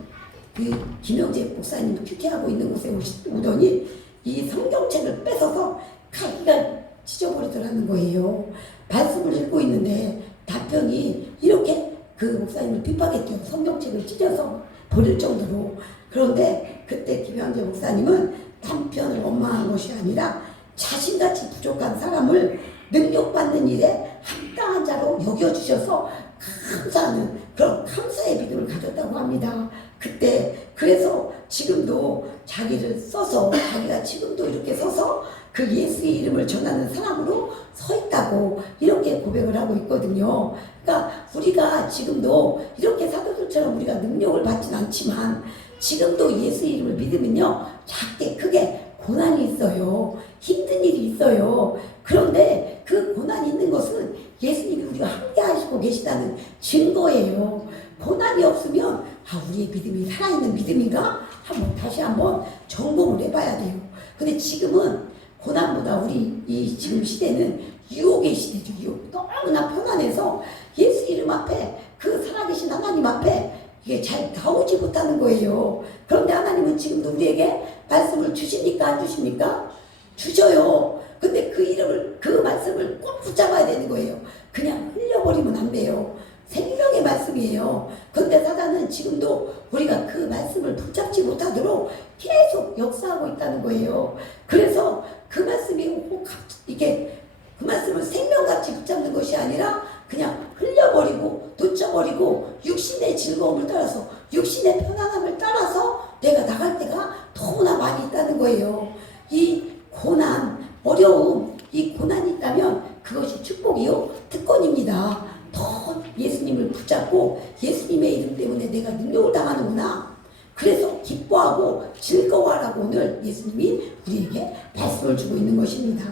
그 김영재 목사님 큐티하고 있는 곳에 오더니 이 성경책을 뺏어서 가기가 찢어버리더라는 거예요. 말씀을 읽고 있는데 남편이 이렇게 그 목사님을 핍박했대요. 성경책을 찢어서 버릴 정도로. 그런데 그때 김영재 목사님은 남편을 원망한 것이 아니라 자신같이 부족한 사람을 능력받는 일에 합당한 자로 여겨주셔서 감사하는 그런 감사의 믿음을 가졌다고 합니다. 그때 그래서 지금도 자기를 써서 자기가 지금도 이렇게 서서 그 예수의 이름을 전하는 사람으로 서 있다고 이렇게 고백을 하고 있거든요. 그러니까 우리가 지금도 이렇게 사도들처럼 우리가 능력을 받진 않지만 지금도 예수의 이름을 믿으면요 작게 크게 고난이 있어요. 힘든 일이 있어요. 그런데 그 고난이 있는 것은 예수님이 우리와 함께 하시고 계시다는 증거예요. 고난이 없으면 우리의 믿음이 살아있는 믿음인가? 다시 한번 점검을 해봐야 돼요. 근데 지금은 고난보다 우리 이 지금 시대는 유혹의 시대죠. 유혹. 너무나 편안해서 예수 이름 앞에 그 살아계신 하나님 앞에 이게 잘 나오지 못하는 거예요. 그런데 하나님은 지금도 우리에게 말씀을 주십니까? 안 주십니까? 주셔요. 근데 그 이름을 그 말씀을 꼭 붙잡아야 되는 거예요. 그냥 흘려버리면 안 돼요. 생명의 말씀이에요. 그런데 사단은 지금도 우리가 그 말씀을 붙잡지 못하도록 계속 역사하고 있다는 거예요. 그래서 그 말씀이 이게 그 말씀을 생명같이 붙잡는 것이 아니라 그냥 흘려버리고 놓쳐버리고 육신의 즐거움을 따라서 육신의 편안함을 따라서 내가 나갈 때가 너무나 많이 있다는 거예요. 이 고난, 어려움, 이 고난이 있다면 그것이 축복이요 특권입니다. 더 예수님을 붙잡고 예수님의 이름 때문에 내가 능력을 당하는구나. 그래서 기뻐하고 즐거워하라고 오늘 예수님이 우리에게 말씀을 주고 있는 것입니다.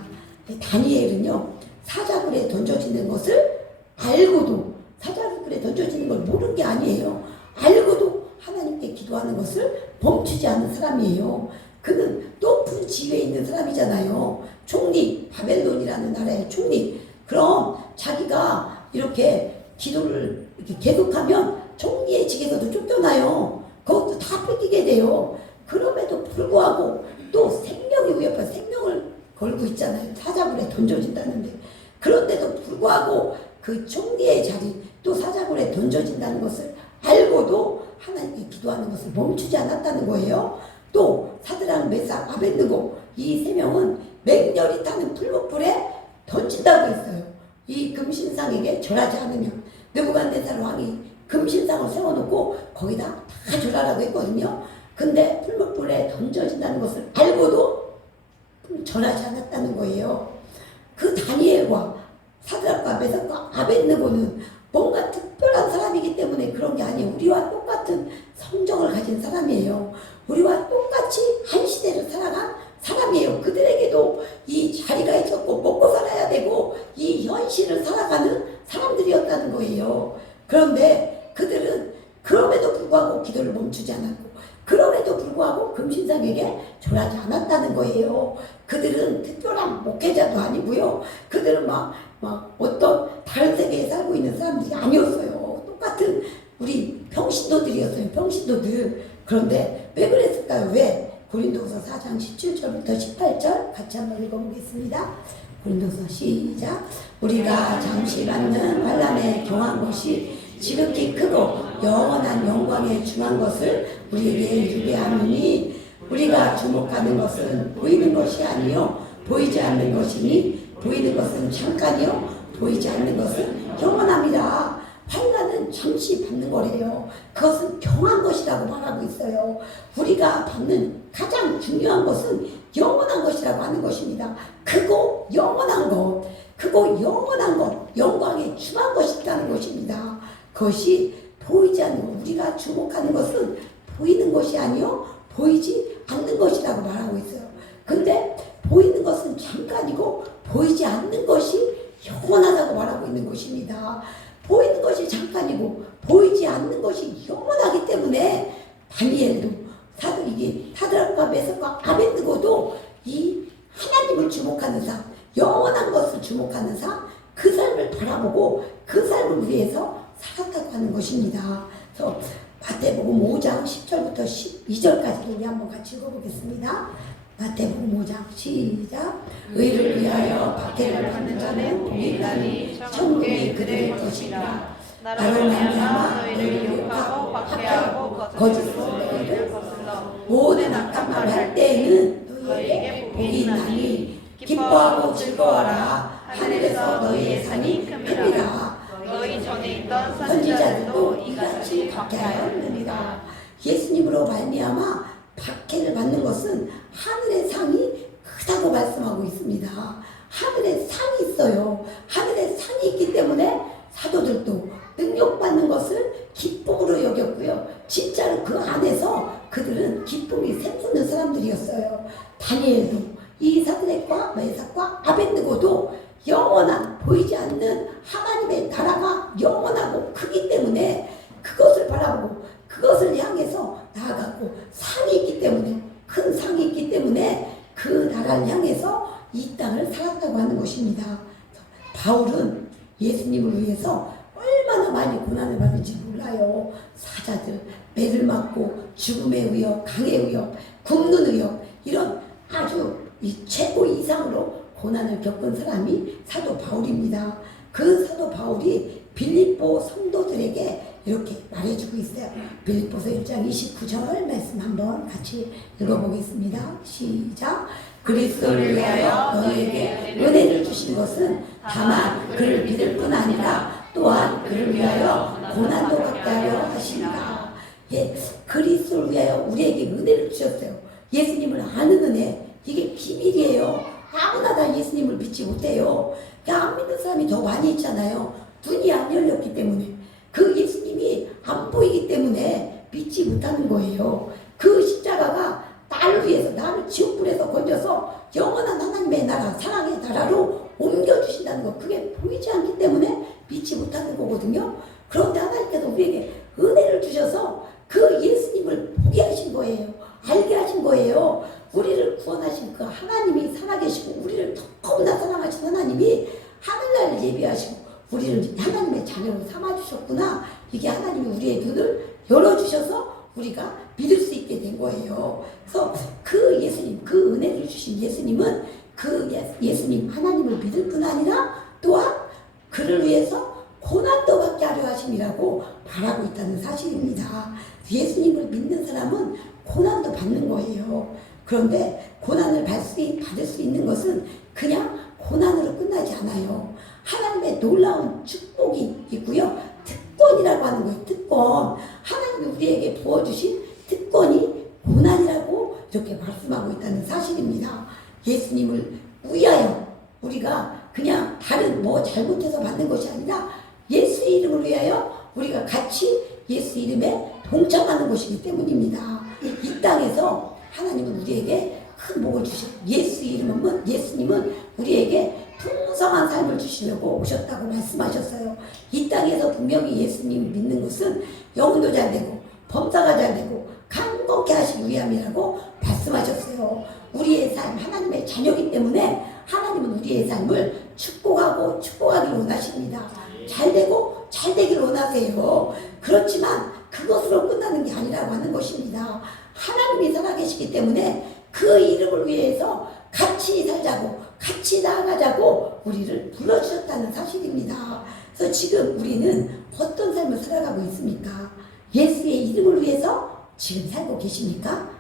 다니엘은요, 사자굴에 던져지는 것을 알고도, 사자굴에 던져지는 걸 모르는 게 아니에요. 알고도 하나님께 기도하는 것을 멈추지 않는 사람이에요. 그는 높은 지위에 있는 사람이잖아요. 총리, 바벨론이라는 나라의 총리. 그럼 자기가 이렇게 기도를 이렇게 계속하면 총리의 직에서도 쫓겨나요. 그것도 다 뺏기게 돼요. 그럼에도 불구하고 또 생명이 위협해 생명을 걸고 있잖아요. 사자굴에 던져진다는데. 그런데도 불구하고 그 총리의 자리 또 사자굴에 던져진다는 것을 알고도 하나님께 기도하는 것을 멈추지 않았다는 거예요. 또 사드락, 메삭, 아벳느고 이 세 명은 맹렬히 타는 풀무불에 던진다고 했어요. 이 금신상에게 절하지 않으면 느부갓네살 왕이 금신상을 세워놓고 거기다 다 절하라고 했거든요. 근데 풀무불에 던져진다는 것을 알고도 절하지 않았다는 거예요. 그 다니엘과 사드락과 메삭과 아벳느고는 뭔가 특별한 사람이기 때문에 그런 게 아니에요. 우리와 똑같은 성정을 가진 사람이에요. 우리와 똑같이 한 시대를 살아간 사람이에요. 그들에게도 이 자리가 있었고 먹고 살아야 되고 이 현실을 살아가는 사람들이었다는 거예요. 그런데 그들은 그럼에도 불구하고 기도를 멈추지 않았고 그럼에도 불구하고 금신상에게 절하지 않았다는 거예요. 그들은 특별한 목회자도 아니고요. 그들은 막 어떤 다른 세계에 살고 있는 사람들이 아니었어요. 똑같은 우리 평신도들이었어요. 평신도들. 그런데 왜 그랬을까요? 왜? 고린도서 4장 17절부터 18절 같이 한번 읽어보겠습니다. 고린도서 시작. 우리가 잠시 받는 환난에 경한 것이 지극히 크고 영원한 영광에 중한 것을 우리에게 이루게 하느니 우리가 주목하는 것은 보이는 것이 아니요 보이지 않는 것이니 보이는 것은 잠깐이요 보이지 않는 것은 영원함이라. 환난은 잠시 받는 거래요. 그것은 경한 것이라고 말하고 있어요. 우리가 받는 가장 중요한 것은 영원한 것이라고 하는 것입니다. 크고 영원한 것, 크고 영원한 것, 영광에 중한 것이 있다는 것입니다. 그것이 보이지 않는 것, 우리가 주목하는 것은 보이는 것이 아니요 보이지 않는 것이라고 말하고 있어요. 근데 보이는 것은 잠깐이고 보이지 않는 것이 영원하다고 말하고 있는 것입니다. 보이는 것이 잠깐이고 보이지 않는 것이 영원하기 때문에 다니엘도 사드락과 메삭과 아벳느고도 이 하나님을 주목하는 삶, 영원한 것을 주목하는 삶, 그 삶을 바라보고 그 삶을 위해서 살았다고 하는 것입니다. 그래서 마태복음 5장 10절부터 12절까지 우리 한번 같이 읽어보겠습니다. 마태복음 5장 시작. 의를 위하여 박해를 받는 자는 복이 있나니 천국이 그들의 것이라. 나로 말미암아 너희를 욕하고 박해하고 거짓으로 너희를 거슬러 모든 악한 말을 할 때에는 너희에게 복이 있나니 기뻐하고 즐거워하라. 하늘에서 너희의 상이 큽니다. 너희 전에 있던 선지자들도 이같이 박해하였느니라. 예수님으로 말미암아 박해를 받는 것은 하늘의 상이 크다고 말씀하고 있습니다. 하늘에 상이 있어요. 하늘에 상이 있기 때문에 사도들도 능력받는 것을 기쁨으로 여겼고요. 진짜로 그 안에서 그들은 기쁨이 샘솟는 사람들이었어요. 다니엘도 이 사드락과 메삭과 아벳느고도 영원한 보이지 않는 하나님의 나라가 영원하고 크기 때문에 그것을 바라보고 그것을 향해서 나아가고 상이 있기 때문에 큰 상이 있기 때문에 그 나라를 향해서 이 땅을 살았다고 하는 것입니다. 바울은 예수님을 위해서 얼마나 많이 고난을 받은지 몰라요. 사자들, 매를 맞고 죽음의 위협, 강의 위협, 굶는 위협 이런 아주 이 최고 이상으로 고난을 겪은 사람이 사도 바울입니다. 그 사도 바울이 빌립보 성도들에게 이렇게 말해주고 있어요. 빌립보서 1장 29절 말씀 한번 같이 읽어보겠습니다. 시작. 그리스도를 위하여 너희에게 은혜를 주신 것은 다만 그를 믿을 뿐 아니라 또한 그를 위하여 고난도 받게 하려 하십니다. 예, 그리스도를 위하여 우리에게 은혜를 주셨어요. 예수님을 아는 은혜, 이게 비밀이에요. 아무나 다 예수님을 믿지 못해요. 안 믿는 사람이 더 많이 있잖아요. 눈이 안 열렸기 때문에, 그 예수님이 안 보이기 때문에 믿지 못하는 거예요. 그 십자가가 나를 위해서, 나를 지옥불에서 건져서 영원한 하나님의 나라, 사랑의 나라로 옮겨주신다는 거, 그게 보이지 않기 때문에 믿지 못하는 거거든요. 그런데 하나님께서 우리에게 은혜를 주셔서 그 예수님을 보게 하신 거예요. 알게 하신 거예요. 우리를 구원하신 그 하나님이 살아계시고, 우리를 너무나 사랑하신 하나님이 하늘나라를 예비하시고 우리를 하나님의 자녀로 삼아주셨구나. 이게 하나님이 우리의 눈을 열어주셔서 우리가 믿을 수 있게 된 거예요. 그래서 그 예수님, 그 은혜를 주신 예수님은 그 예수님 하나님을 믿을 뿐 아니라 또한 그를 위해서 고난도 받게 하려 하심이라고 바라고 있다는 사실입니다. 예수님을 믿는 사람은 고난도 받는 거예요. 그런데 고난을 받을 수 있는 것은 그냥 고난으로 끝나지 않아요. 하나님의 놀라운 축복이 있고요. 특권이라고 하는 거예요. 특권. 하나님이 우리에게 부어주신 특권이 고난이라고 이렇게 말씀하고 있다는 사실입니다. 예수님을 위하여 우리가 그냥 다른 뭐 잘못해서 받는 것이 아니라 예수의 이름을 위하여 우리가 같이 예수 이름에 동참하는 것이기 때문입니다. 이 땅에서 하나님은 우리에게 큰 복을 주시고, 예수님은 우리에게 풍성한 삶을 주시려고 오셨다고 말씀하셨어요. 이 땅에서 분명히 예수님 믿는 것은 영혼도 잘 되고 범사가 잘 되고 강건케 하시기 위함이라고 말씀하셨어요. 우리의 삶, 하나님의 자녀이기 때문에 하나님은 우리의 삶을 축복하기를 원하십니다. 잘 되고 잘 되기를 원하세요. 그렇지만 그것으로 끝나는 게 아니라고 하는 것입니다. 하나님이 살아계시기 때문에 그 이름을 위해서 같이 살자고, 같이 나아가자고 우리를 불러주셨다는 사실입니다. 그래서 지금 우리는 어떤 삶을 살아가고 있습니까? 예수의 이름을 위해서 지금 살고 계십니까?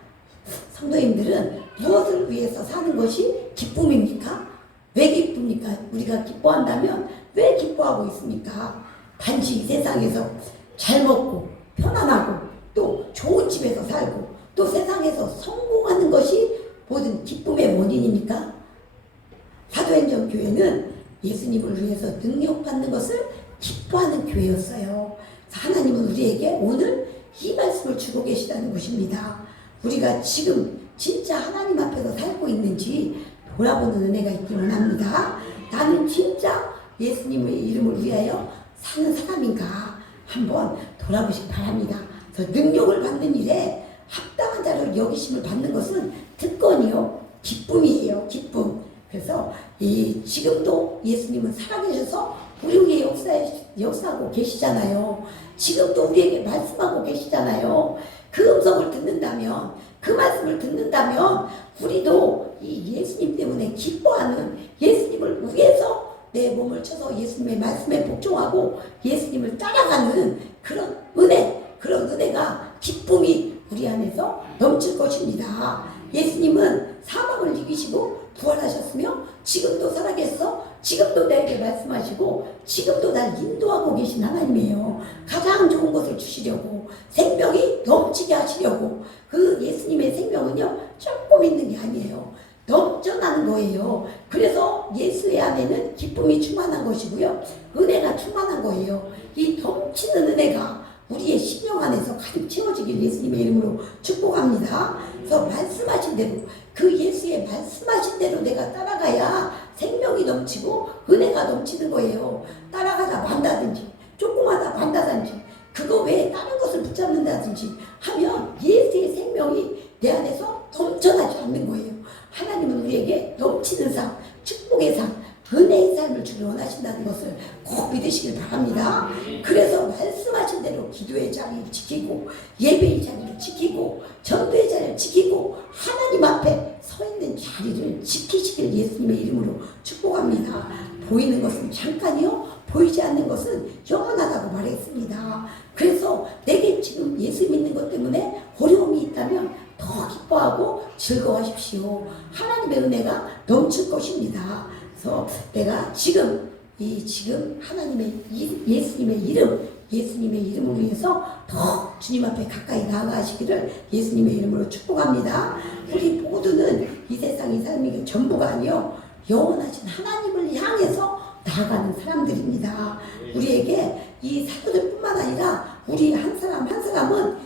성도님들은 무엇을 위해서 사는 것이 기쁨입니까? 왜 기쁩니까? 우리가 기뻐한다면 왜 기뻐하고 있습니까? 단지 이 세상에서 잘 먹고 편안하고 또 좋은 집에서 살고 또 세상에서 성공하는 것이 모든 기쁨의 원인입니까? 사도행전 교회는 예수님을 위해서 능력받는 것을 기뻐하는 교회였어요. 하나님은 우리에게 오늘 이 말씀을 주고 계시다는 것입니다. 우리가 지금 진짜 하나님 앞에서 살고 있는지 돌아보는 은혜가 있기 원합니다. 나는 진짜 예수님의 이름을 위하여 사는 사람인가 한번 돌아보시기 바랍니다. 그래서 능력을 받는 일에 합당한 자로 여기심을 받는 것은 특권이요, 기쁨이에요. 기쁨. 그래서 지금도 예수님은 살아계셔서 우리 위에 역사하고 계시잖아요. 지금도 우리에게 말씀하고 계시잖아요. 그 음성을 듣는다면, 그 말씀을 듣는다면 우리도 이 예수님 때문에 기뻐하는, 예수님을 위해서 내 몸을 쳐서 예수님의 말씀에 복종하고 예수님을 따라가는 그런 은혜가, 기쁨이 우리 안에서 넘칠 것입니다. 예수님은 사망을 이기시고 부활하셨으며 지금도 살아계셔서 지금도 나에게 말씀하시고 지금도 날 인도하고 계신 하나님이에요. 가장 좋은 것을 주시려고, 생명이 넘치게 하시려고. 그 예수님의 생명은요, 조금 있는 게 아니에요. 넘쳐나는 거예요. 그래서 예수의 안에는 기쁨이 충만한 것이고요, 은혜가 충만한 거예요. 이 넘치는 은혜가 우리의 심령 안에서 가득 채워지길 예수님의 이름으로 축복합니다. 그래서 말씀하신 대로, 그 예수의 말씀하신 대로 내가 따라가야 생명이 넘치고 은혜가 넘치는 거예요. 따라가다 만다든지 조금하다 만다든지 그거 외에 다른 것을 붙잡는다든지 하면 예수의 생명이 내 안에서 넘쳐나지 않는 거예요. 하나님은 우리에게 넘치는 삶, 축복의 삶, 은혜의 삶을 주길 원하신다는 것을 꼭 믿으시길 바랍니다. 그래서 말씀하신 대로 기도의 자리를 지키고 예배의 자리를 지키고 전도의 자리를 지키고 하나님 앞에 서 있는 자리를 지키시길 예수님의 이름으로 축복합니다. 보이는 것은 잠깐이요, 보이지 않는 것은 영원하다고 말했습니다. 그래서 내게 지금 예수 믿는 것 때문에 어려움이 있다면 더 기뻐하고 즐거워하십시오. 하나님의 은혜가 넘칠 것입니다. 그래서 내가 지금 이 지금 하나님의 예수님의 이름을 위해서 더 주님 앞에 가까이 나아가시기를 예수님의 이름으로 축복합니다. 우리 모두는 이 세상의 삶이 전부가 아니요 영원하신 하나님을 향해서 나아가는 사람들입니다. 우리에게 이 사도들뿐만 아니라 우리 한 사람 한 사람은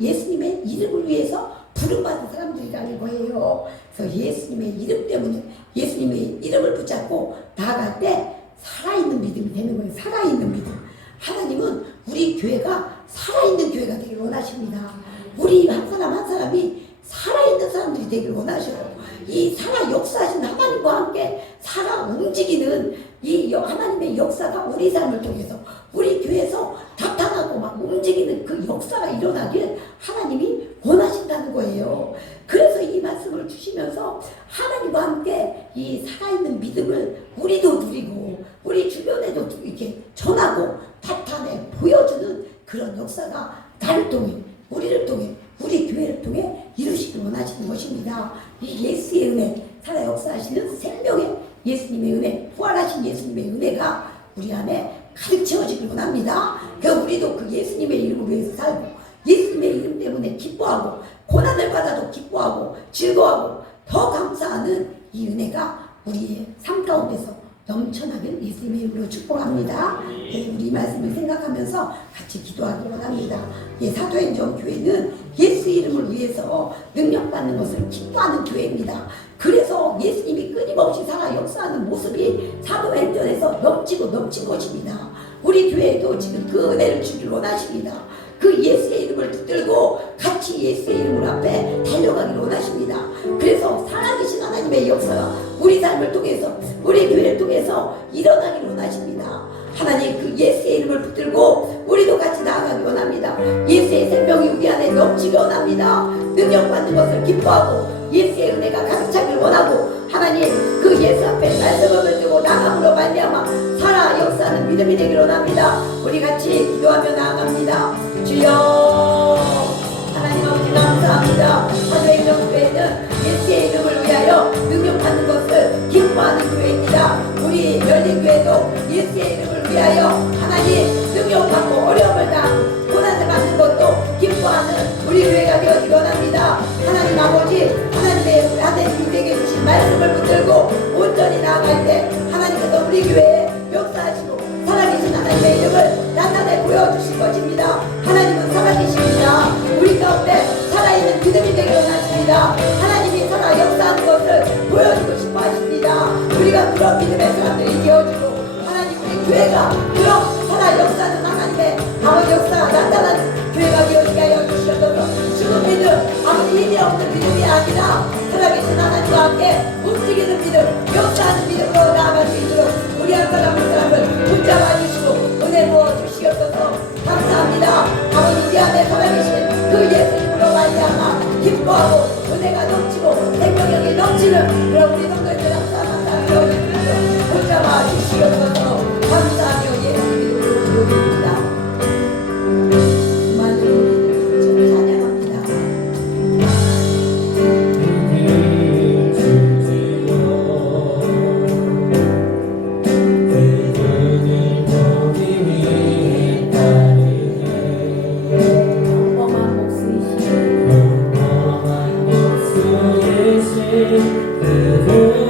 예수님의 이름을 위해서 부름받은 사람들이라는 거예요. 그래서 예수님의 이름 때문에 예수님의 이름을 붙잡고 나아갈 때 살아있는 믿음이 되는 거예요. 살아있는 믿음. 하나님은 우리 교회가 살아있는 교회가 되길 원하십니다. 우리 한 사람 한 사람이 살아있는 사람들이 되길 원하셔요. 이 살아 역사하신 하나님과 함께 살아 움직이는 이 하나님의 역사가 우리 삶을 통해서 우리 교회에서 나타나고 막 움직이는 그 역사가 일어나길 하나님이 원하신다는 거예요. 그래서 이 말씀을 주시면서 하나님과 함께 이 살아있는 믿음을 우리도 누리고 우리 주변에도 이렇게 전하고 나타내 보여주는 그런 역사가 나를 통해 우리를 통해 우리 교회를 통해 이루시길 원하시는 것입니다. 이 예수의 은혜, 살아 역사하시는 생명의 예수님의 은혜, 부활하신 예수님의 은혜가 우리 안에 가득 채워지길 원합니다. 우리도 그 예수님의 이름을 위해서 살고 예수님의 이름 때문에 기뻐하고 고난을 받아도 기뻐하고 즐거워하고 더 감사하는 이 은혜가 우리의 삶 가운데서 넘쳐나길 예수님의 이름으로 축복합니다. 우리 말씀을 생각하면서 같이 기도하기 원합니다. 사도행전 교회는 예수 이름을 위해서 능력받는 것을 기뻐하는 교회입니다. 그래서 예수님이 끊임없이 살아 역사하는 모습이 사도행전에서 넘치고 넘친 것입니다. 우리 교회에도 지금 그 은혜를 주길 원하십니다. 그 예수의 이름을 붙들고 같이 예수의 이름을 앞에 달려가길 원하십니다. 그래서 살아계신 하나님의 역사가 우리 삶을 통해서 우리 교회를 통해서 일어나길 원하십니다. 하나님 그 예수의 이름을 붙들고 우리도 같이 나아가기 원합니다. 예수의 생명이 우리 안에 넘치기 원합니다. 능력받는 것을 기뻐하고 예수의 은혜가 가득 차길 원하고 하나님 그 예수 앞에 말씀을 붙들고 나아감으로 말미암아 살아 역사하는 믿음이 되길 원합니다. 우리 같이 기도하며 나아갑니다. 주여 하나님 아버지 감사합니다. 사도행전 교회는 예수의 이름을 위하여 능력받는 것을 기뻐하는 교회입니다. 우리 열린교회도 예수의 이름을 위하여 하나님 능력받고 어려움을 당하고 고난을 받는 것도 기뻐하는 우리 교회가 되어지기 원합니다. 하나님 아버지 하나님의 우리에게 주신 말씀을 붙들고 온전히 나아갈 때 하나님께서 우리 교회에 역사하시고 살아계신 하나님의 이름을 나타내 보여주실 것입니다. 하나님은 살아계십니다. 우리 가운데 살아있는 믿음이 되길 원하십니다. 하나님이 살아 역사하는 것을 보여주고 싶어 하십니다. 우리가 그런 믿음의 사람들이 되어주고 하나님 우리 교회가 그런 살아 역사하는 하나님의 아버지 역사가 나타나는 교회가 되어지게 하여 주시옵소서. 죽은 믿음, 아버지 힘이 없는 믿음이 아니라 살아계신 하나님과 함께 움직이는 믿음, 역사하는 믿음으로 나아갈 수 있도록 우리 한 사람 한 사람을 붙잡아 주시고 은혜 부어 주시옵소서. 감사합니다. 아버지 우리 안에 살아계신 그 예수님으로 말미암아 기뻐하고 은혜가 넘치고 생명력이 넘치는 그런 우리 성도님들 한 사람 한 사람 되어주시옵소서. 붙잡아 주시옵소서. 감사하며 예수 이름으로 기도드립니다. 그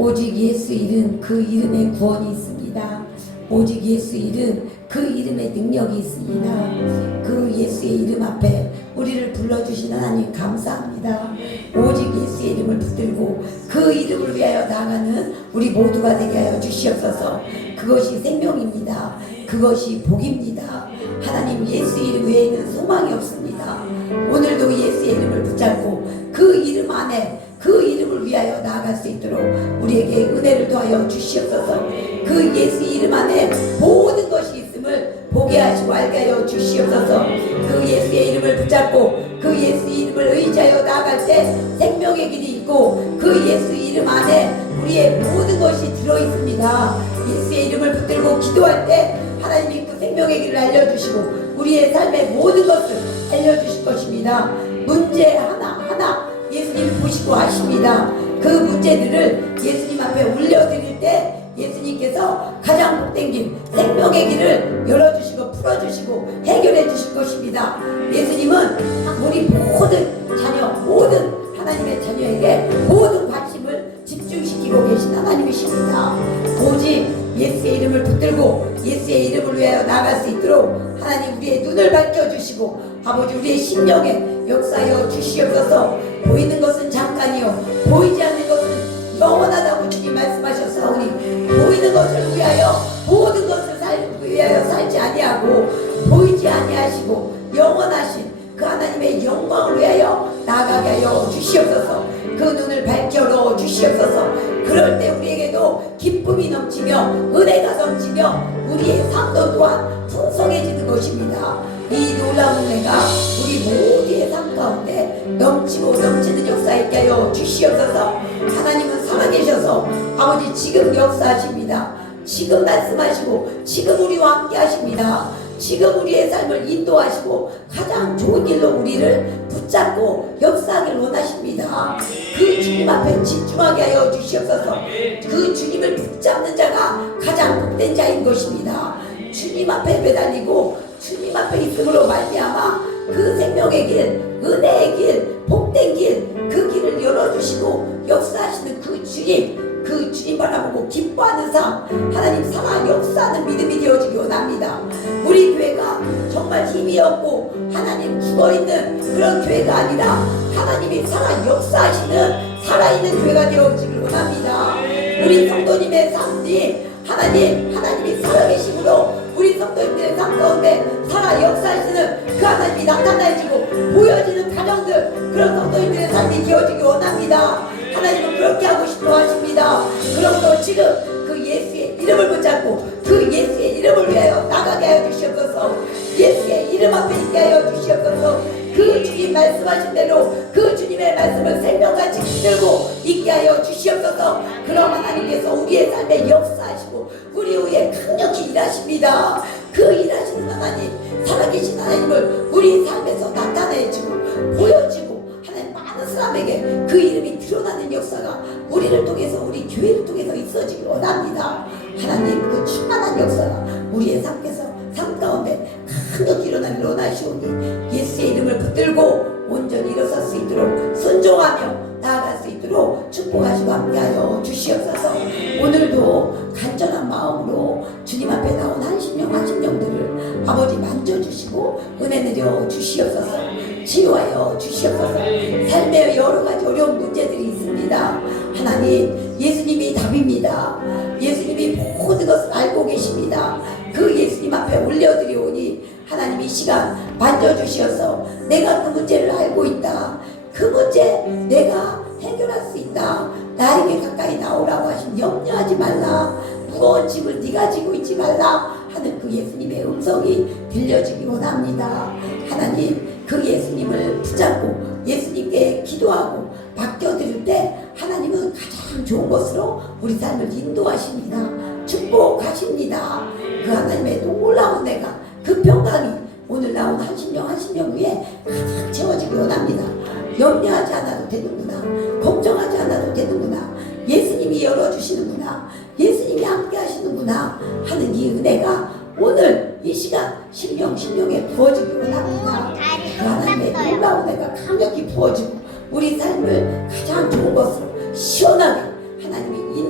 오직 예수 이름 그 이름에 구원이 있습니다. 오직 예수 이름 그 이름에 능력이 있습니다. 그 예수의 이름 앞에 우리를 불러주신 하나님 감사합니다. 오직 예수의 이름을 붙들고 그 이름을 위하여 나아가는 우리 모두가 되게 하여 주시옵소서. 그것이 생명입니다. 그것이 복입니다. 하나님 예수 이름 외에는 소망이 없습니다. 오늘도 예수의 이름을 붙잡고 그 이름 안에 그 이름을 위하여 나아갈 수 있도록 우리에게 은혜를 더하여 주시옵소서. 그 예수 이름 안에 모든 것이 있음을 보게 하시고 알게 하여 주시옵소서. 그 예수의 이름을 붙잡고 그 예수 이름을 의지하여 나아갈 때 생명의 길이 있고 그 예수 이름 안에 우리의 모든 것이 들어있습니다. 예수의 이름을 붙들고 기도할 때 하나님이 그 생명의 길을 알려주시고 우리의 삶의 모든 것을 알려주실 것입니다. 문제 하나하나 예수님이 보시고 하십니다. 그 문제들을 예수님 앞에 올려드릴 때 예수님께서 가장 복된 길, 생명의 길을 열어주시고 풀어주시고 해결해 주실 것입니다. 예수님은 우리 모든 자녀, 모든 하나님의 자녀에게 모든 관심을 집중시키고 계신 하나님이십니다. 오직 예수의 이름을 붙들고 예수의 이름을 위하여 나아갈 수 있도록 하나님 우리의 눈을 밝혀주시고 아버지 우리의 심령에 역사하여 주시옵소서. 보이는 것은 잠깐이요 보이지 않는 것은 영원하다고 주님 말씀하셨사오니 보이는 것을 위하여 모든 것을 위하여 살지 아니하고 보이지 아니하시고 영원하신 그 하나님의 영광을 위하여 나아가게 하여 주시옵소서. 그 눈을 밝혀 주시옵소서. 그럴 때 우리에게도 기쁨이 넘치며 은혜가 넘치며 우리의 삶도 또한 풍성해지는 것입니다. 이 놀라운 은혜가 우리 모두의 삶 가운데 넘치고 넘치는 역사 있게 하여 주시옵소서. 하나님은 살아계셔서 아버지 지금 역사하십니다. 지금 말씀하시고 지금 우리와 함께 하십니다. 지금 우리의 삶을 인도하시고 가장 좋은 길로 우리를 붙잡고 역사하길 원하십니다. 그 주님 앞에 집중하게 하여 주시옵소서. 그 주님을 붙잡는 자가 가장 복된 자인 것입니다. 주님 앞에 매달리고 주님 앞에 있음으로 말미암아 그 생명의 길, 은혜의 길, 복된 길, 그 길을 열어주시고 역사하시는 그 주님 바라보고 기뻐하는 삶, 하나님 살아 역사하는 믿음이 되어지기 원합니다. 우리 교회가 정말 힘이 없고 하나님 죽어있는 그런 교회가 아니라 하나님이 살아 역사하시는 살아있는 교회가 되어지길 원합니다. 우리 성도님의 삶이 하나님이 살아계심으로 우리 성도님들의 삶 가운데 살아 역사하시는 그 하나님이 나타나지고 보여지는 가정들, 그런 성도님들의 삶이 되어지기 원합니다. 하나님은 그렇게 하고 싶어 하십니다. 그러므로 지금 그 예수의 이름을 붙잡고 그 예수의 이름을 위하여 나가게 하여 주시옵소서. 예수의 이름 앞에 있게 하여 주시옵소서. 그 주님 말씀하신 대로 그 주님의 말씀을 생명같이 붙들고 있게 하여 주시옵소서. 그럼 하나님께서 우리의 삶에 역사하시고 우리 위에 강력히 일하십니다. 그 일하시는 하나님, 살아계신 하나님을 우리 삶에서 나타내주고 보여주고 하나님 많은 사람에게 그 이름이 드러나는 역사가 우리를 통해서 우리 교회를 통해서 있어지길 원합니다. 하나님 그 충만한 역사가 우리의 삶 가운데 강력히 일어나길 원하시오니 예수의 이름을 붙들고 온전히 일어설 수 있도록 순종하며 나아갈 수 있도록 축복하시고 함께하여 주시옵소서. 오늘도 간절한 마음으로 주님 앞에 나온 한심령들을 아버지 만져주시고 은혜 내려 주시옵소서. 치유하여 주시옵소서. 삶의 여러 가지 어려운 문제들이 있습니다. 하나님 예수님이 답입니다. 예수님이 모든 것을 알고 계십니다. 그 예수님 앞에 올려드리오니 하나님 이 시간 만져주시어서 내가 그 문제를 알고 있다. 그 문제 내가 해결할 수 있다. 나에게 가까이 나오라고 하시면 염려하지 말라. 무거운 짐을 네가 지고 있지 말라 하는 그 예수님의 음성이 들려지기 원합니다. 하나님 그 예수님을 붙잡고 예수님께 기도하고 맡겨드릴 때 하나님은 가장 좋은 것으로 우리 삶을 인도하십니다. 축복하십니다. 그 하나님의 놀라운 내가 그 평강이 오늘 나온 한심령 위에 가득 채워지기 원합니다. 염려하지 않아도 되는구나. 걱정하지 않아도 되는구나. 예수님이 열어주시는구나. 예수님이 함께 하시는구나 하는 이 은혜가 오늘 이 시간 심령에 부어지기 원합니다. 그 하나님의 놀라운 은혜가 강력히 부어지고 우리 삶을 가장 좋은 것으로 시원하게 하나님이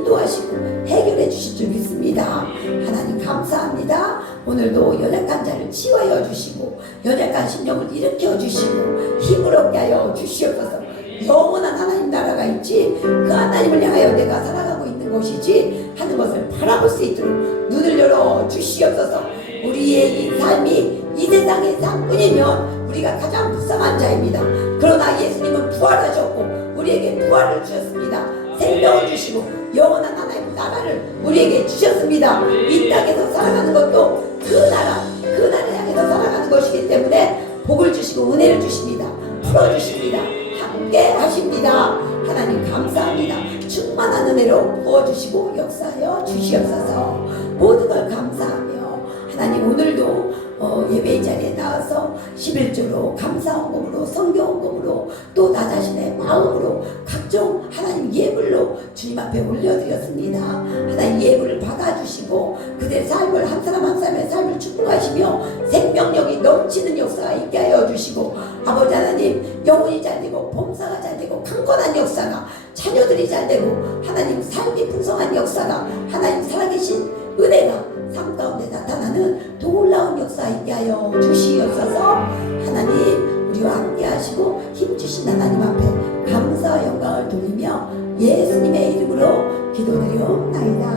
오늘도 연약한 자를 치유하여 주시고 연약한 심령을 일으켜 주시고 힘을 얻게 하여 주시옵소서. 영원한 하나님 나라가 있지 그 하나님을 향하여 내가 살아가고 있는 것이지 하는 것을 바라볼 수 있도록 눈을 열어 주시옵소서. 우리의 이 삶이 이 세상의 삶뿐이면 우리가 가장 불쌍한 자입니다. 그러나 예수님은 부활하셨고 우리에게 부활을 주셨습니다. 생명을 주시고 영원한 하나님의 나라를 우리에게 주셨습니다. 이 땅에서 살아가는 것도 그 나라를 향해서 살아가는 것이기 때문에 복을 주시고 은혜를 주십니다. 풀어주십니다. 함께 하십니다. 하나님 감사합니다. 충만한 은혜로 부어주시고 역사하여 주시옵소서. 모든 걸 감사하며 하나님 오늘도 예배의 자리에 나와서 11조로 감사헌금으로 성경헌금으로 또 나 자신의 마음으로 각종 하나님 예물로 주님 앞에 올려드렸습니다. 하나님 예물을 받아주시고 그들의 삶을 한 사람 한 사람의 삶을 축복하시며 생명력이 넘치는 역사가 있게 하여 주시고 아버지 하나님 영혼이 잘되고 범사가 잘되고 강건한 역사가 자녀들이 잘되고 하나님 삶이 풍성한 역사가 하나님 살아계신 은혜가 삶 가운데 나타나는 놀라운 역사 있게 하여 주시옵소서. 하나님 우리와 함께 하시고 힘주신 하나님 앞에 감사와 영광을 돌리며 예수님의 이름으로 기도드리옵나이다.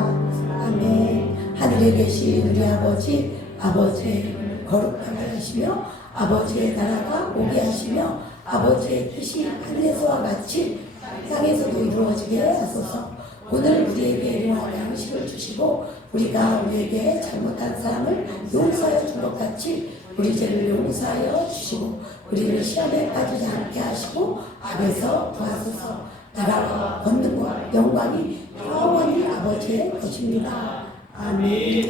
아멘. 하늘에 계신 우리 아버지 아버지의 이름을 거룩하게 하시며 아버지의 나라가 오게 하시며 아버지의 뜻이 하늘에서와 같이 땅에서도 이루어지게 하소서. 오늘 우리에게 일용할 양식을 주시고 우리가 우리에게 잘못한 사람을 용서하여 준 것 같이 우리 죄를 용서하여 주시고 우리를 시험에 빠지지 않게 하시고 악에서 구하소서. 나라와 권능과 영광이 영원히 아버지의 것입니다. 아멘.